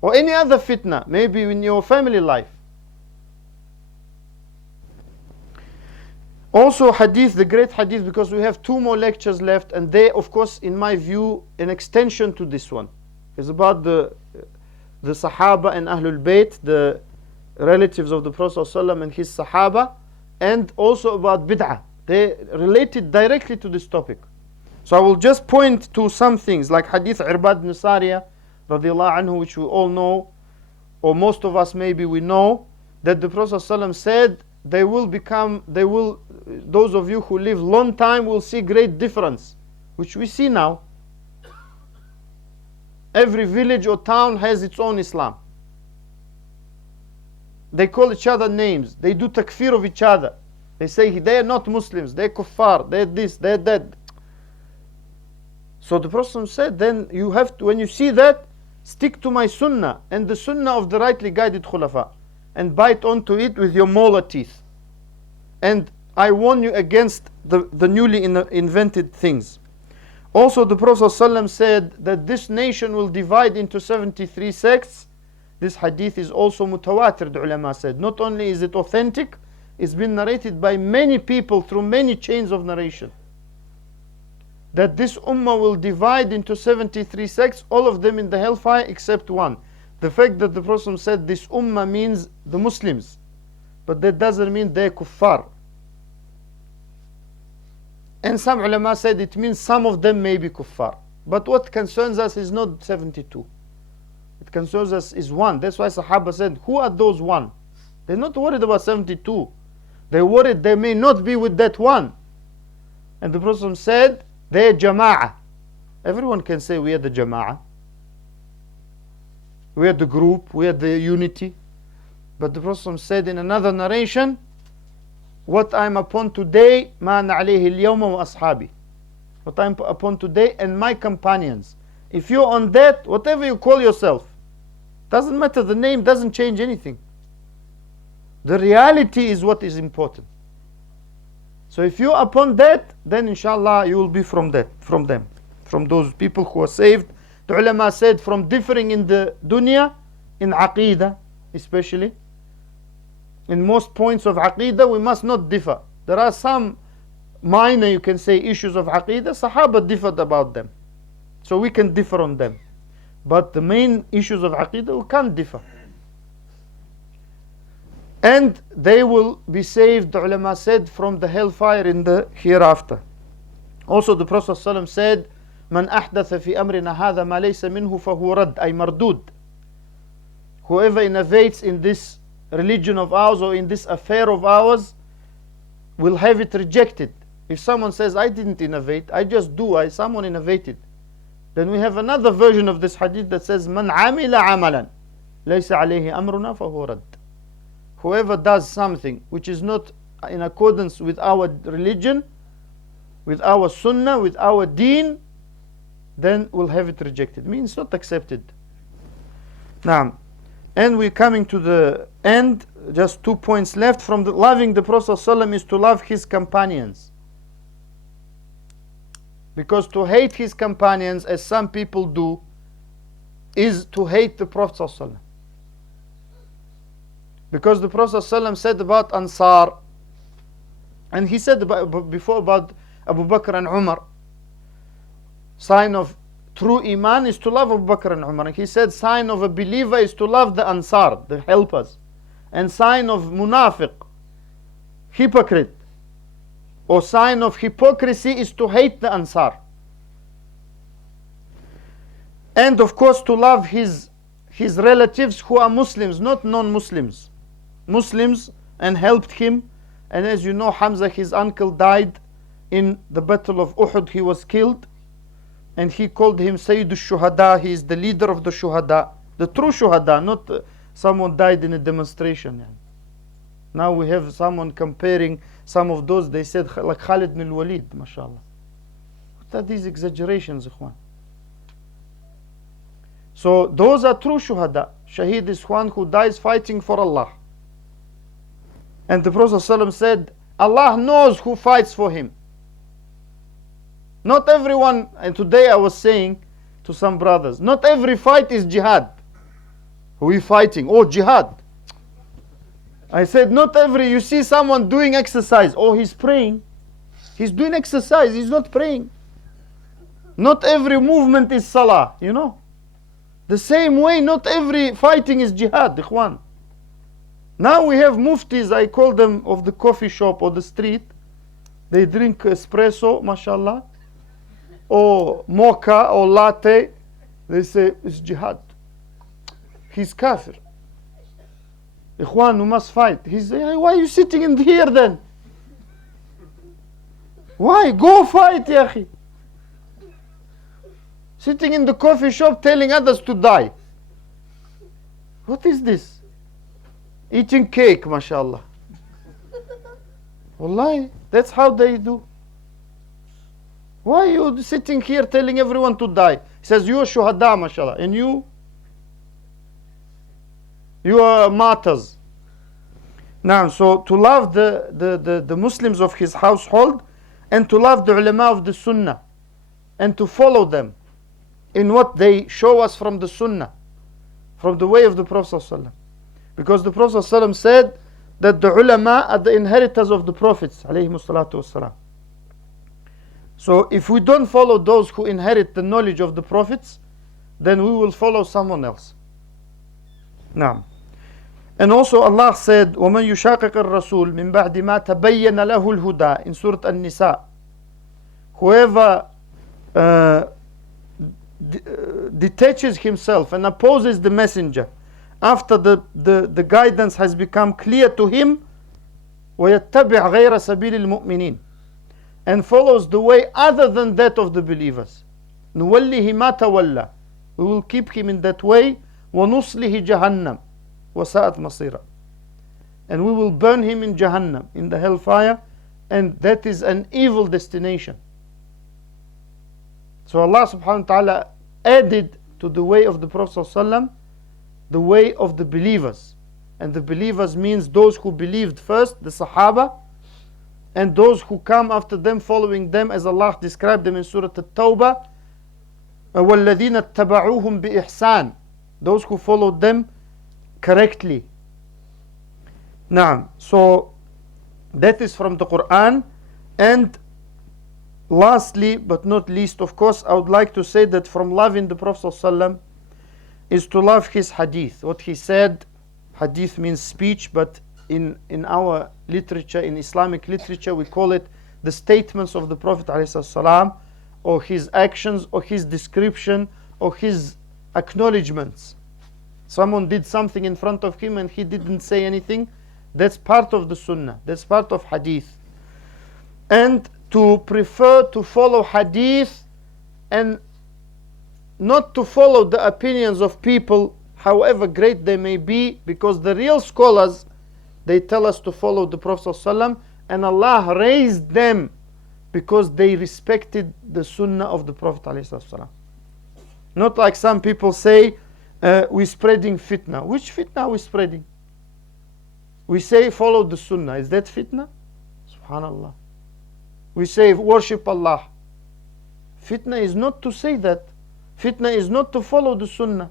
Or any other fitna, maybe in your family life. Also hadith, the great hadith, because we have 2 more lectures left, and they, of course, in my view, an extension to this one. It's about the Sahaba and Ahlul Bayt, the relatives of the Prophet ﷺ and his Sahaba, and also about bid'ah. They related directly to this topic. So I will just point to some things, like hadith Irbad ibn Sariyah, radiallahu anhu, which we all know, or most of us maybe we know, that the Prophet ﷺ said, those of you who live long time will see great difference, which we see now. Every village or town has its own Islam. They call each other names. They do takfir of each other. They say they are not Muslims, they're kuffar, they're this, they're that. So the Prophet said, then you have to, when you see that, stick to my sunnah and the sunnah of the rightly guided khulafa, and bite onto it with your molar teeth. And I warn you against the newly invented things. Also, the Prophet ﷺ said that this nation will divide into 73 sects. This hadith is also mutawatir, the ulama said. Not only is it authentic, it's been narrated by many people through many chains of narration. That this ummah will divide into 73 sects, all of them in the hellfire except one. The fact that the Prophet said this ummah means the Muslims, but that doesn't mean they're kuffar. And some ulama said it means some of them may be kuffar. But what concerns us is not 72. It concerns us is one. That's why Sahaba said, who are those one? They're not worried about 72. They're worried they may not be with that one. And the Prophet said, they're jama'ah. Everyone can say we are the jama'ah. We are the group, we are the unity. But the Prophet said in another narration, what I'm upon today, ma ana alayhi al-yawma wa ashabi. What I'm upon today and my companions. If you're on that, whatever you call yourself, doesn't matter, the name doesn't change anything. The reality is what is important. So if you're upon that, then inshallah you will be from them, from those people who are saved. The ulama said from differing in the dunya, in Aqeedah especially, in most points of Aqeedah we must not differ. There are some minor, you can say, issues of Aqeedah, Sahaba differed about them, so we can differ on them. But the main issues of Aqeedah we can't differ. And they will be saved, the ulama said, from the hellfire in the hereafter. Also the Prophet ﷺ said, Man ahdatha fi amrina hadha ma laysa minhu fahuwa rad, ay mardud. Whoever innovates in this religion of ours or in this affair of ours will have it rejected. If someone says, I didn't innovate, I just do, someone innovated, then we have another version of this hadith that says, Man amila amalan laysa alayhi amruna fahuwa rad. Whoever does something which is not in accordance with our religion, with our sunnah, with our deen, then we'll have it rejected. Means not accepted. Now, and we're coming to the end. Just 2 points left. From loving the Prophet ﷺ is to love his companions. Because to hate his companions, as some people do, is to hate the Prophet ﷺ. Because the Prophet ﷺ said about Ansar, and he said before about Abu Bakr and Umar, sign of true Iman is to love Abu Bakr and Umar. And he said sign of a believer is to love the Ansar, the helpers. And sign of munafiq, hypocrite, or sign of hypocrisy is to hate the Ansar. And of course to love his relatives who are Muslims, not non-Muslims. Muslims, and helped him. And as you know, Hamza, his uncle, died in the battle of Uhud. He was killed, and he called him Sayyid al-Shuhada. He is the leader of the Shuhada, the true Shuhada, not someone died in a demonstration. Now we have someone comparing some of those, they said like Khaalid ibn al-Walid, mashallah. What are these exaggerations, ikhwan? So those are true Shuhada. Shaheed is one who dies fighting for Allah. And the Prophet ﷺ said, Allah knows who fights for him. Not everyone, and today I was saying to some brothers, not every fight is jihad. Who are fighting? Oh, jihad. I said, not every, you see someone doing exercise, oh, he's praying. He's doing exercise, he's not praying. Not every movement is salah, you know. The same way, not every fighting is jihad, ikhwan. Now we have muftis, I call them, of the coffee shop or the street. They drink espresso, mashallah, or mocha or latte. They say it's jihad. He's kafir. Ikhwan, we must fight. He's saying, why are you sitting in here then? Why? Go fight, yahi. Sitting in the coffee shop telling others to die. What is this? Eating cake, mashallah. Wallahi, that's how they do. Why are you sitting here telling everyone to die? He says, you are shuhada, mashallah. And you are martyrs. Now, so to love the Muslims of his household and to love the ulama of the sunnah. and to follow them in what they show us from the Sunnah, from the way of the Prophet ﷺ. Because the Prophet ﷺ said that the ulama are the inheritors of the Prophets ﷺ. So if we don't follow those who inherit the knowledge of the Prophets, then we will follow someone else. Naam. And also Allah said, وَمَنْ يُشَاقِقِ الرَّسُولِ مِنْ بَعْدِ مَا تَبَيَّنَ لَهُ الْهُدَى in Surah An-Nisa. Whoever detaches himself and opposes the messenger after the guidance has become clear to him, وَيَتَّبِعْ غَيْرَ سَبِيلِ الْمُؤْمِنِينَ, and follows the way other than that of the believers, نُوَلِّهِ مَا تَوَلَّى, we will keep him in that way, وَنُصْلِهِ جَهَنَّمْ وَسَاءَتْ مَصِيرًا, and we will burn him in Jahannam, in the hellfire, and that is an evil destination. So Allah subhanahu wa ta'ala added to the way of the Prophet ﷺ the way of the believers. And the believers means those who believed first, the Sahaba, and those who come after them, following them, as Allah described them in Surah At-Tawbah, وَالَّذِينَ اتَّبَعُوهُمْ بِإِحْسَانٍ, those who followed them correctly. Naam. So that is from the Quran. And lastly, but not least, of course, I would like to say that from loving the Prophet ﷺ is to love his hadith. What he said, hadith means speech, but in our literature, in Islamic literature, we call it the statements of the Prophet ﷺ, or his actions, or his description, or his acknowledgements. Someone did something in front of him and he didn't say anything. That's part of the Sunnah. That's part of hadith. And to prefer to follow hadith and not to follow the opinions of people, however great they may be, because the real scholars, they tell us to follow the Prophet ﷺ, and Allah raised them because they respected the Sunnah of the Prophet ﷺ. Not like some people say, we're spreading fitna. Which fitna are we spreading? We say follow the Sunnah. Is that fitna? Subhanallah. We say worship Allah. Fitna is not to say that. Fitna is not to follow the Sunnah.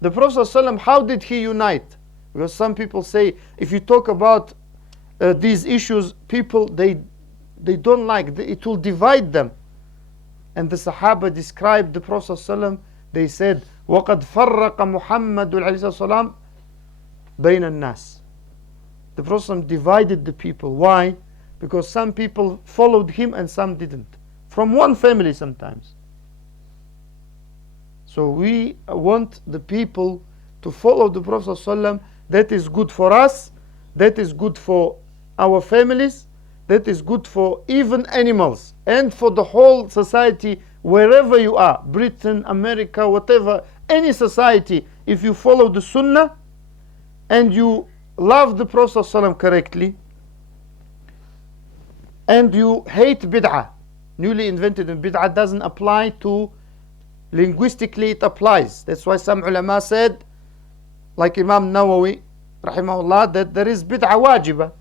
The Prophet ﷺ, how did he unite? Because some people say, if you talk about these issues, people, they don't like, it will divide them. And the Sahaba described the Prophet ﷺ, they said, وَقَدْ فَرَّقَ مُحَمَّدُ السلام بَيْنَ النَّاسِ. The Prophet ﷺ divided the people. Why? Because some people followed him and some didn't. From one family sometimes. So we want the people to follow the Prophet ﷺ. That is good for us. That is good for our families. That is good for even animals. And for the whole society, wherever you are. Britain, America, whatever. Any society. If you follow the Sunnah and you love the Prophet ﷺ correctly, and you hate bid'ah, newly invented, and bid'ah doesn't apply to, linguistically it applies. That's why some ulama said, like Imam Nawawi rahimahullah, that there is bid'ah wajibah,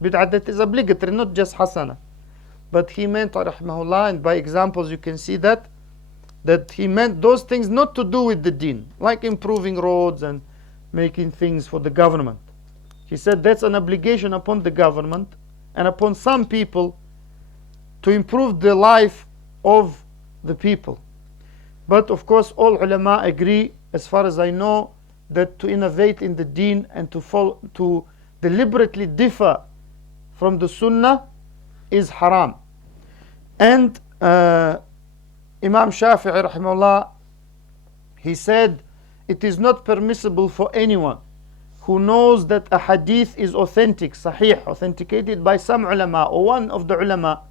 bid'ah that is obligatory, not just hasana. But he meant rahimahullah, and by examples you can see that he meant those things not to do with the deen, like improving roads and making things for the government. He said that's an obligation upon the government and upon some people to improve the life of the people. But of course all ulama agree, as far as I know, that to innovate in the deen and to deliberately differ from the sunnah is haram. And Imam Shafi'i rahimahullah, he said it is not permissible for anyone who knows that a hadith is authentic, sahih, authenticated by some ulama or one of the ulama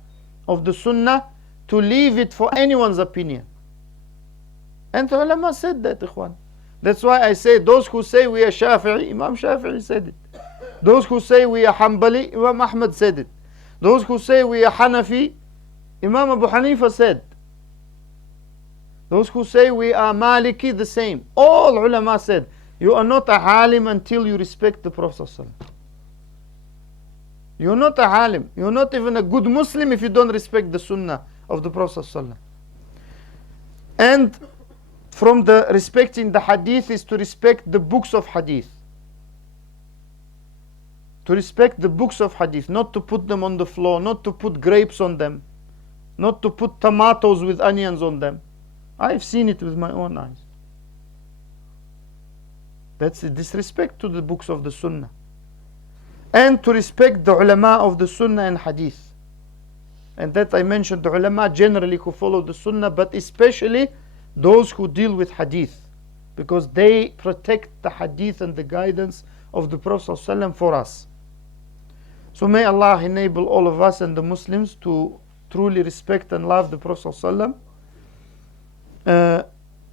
of the sunnah, to leave it for anyone's opinion. And the ulama said that, ikhwan. That's why I say those who say we are Shafi'i, Imam Shafi'i said it. Those who say we are Hanbali, Imam Ahmad said it. Those who say we are Hanafi, Imam Abu Hanifa said. Those who say we are Maliki, the same. All ulama said, you are not a alim until you respect the Prophet ﷺ. You're not a alim. You're not even a good Muslim if you don't respect the sunnah of the Prophet ﷺ. And from the respecting the hadith is to respect the books of hadith. To respect the books of hadith, not to put them on the floor, not to put grapes on them, not to put tomatoes with onions on them. I've seen it with my own eyes. That's a disrespect to the books of the Sunnah. And to respect the ulama of the Sunnah and hadith. And that I mentioned the ulama generally who follow the Sunnah, but especially those who deal with hadith, because they protect the hadith and the guidance of the Prophet ﷺ for us. So may Allah enable all of us and the Muslims to truly respect and love the Prophet ﷺ,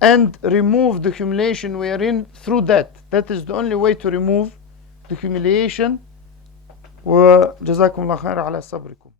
and remove the humiliation we are in through that. That is the only way to remove the humiliation. وجزاكم الله خير على صبركم.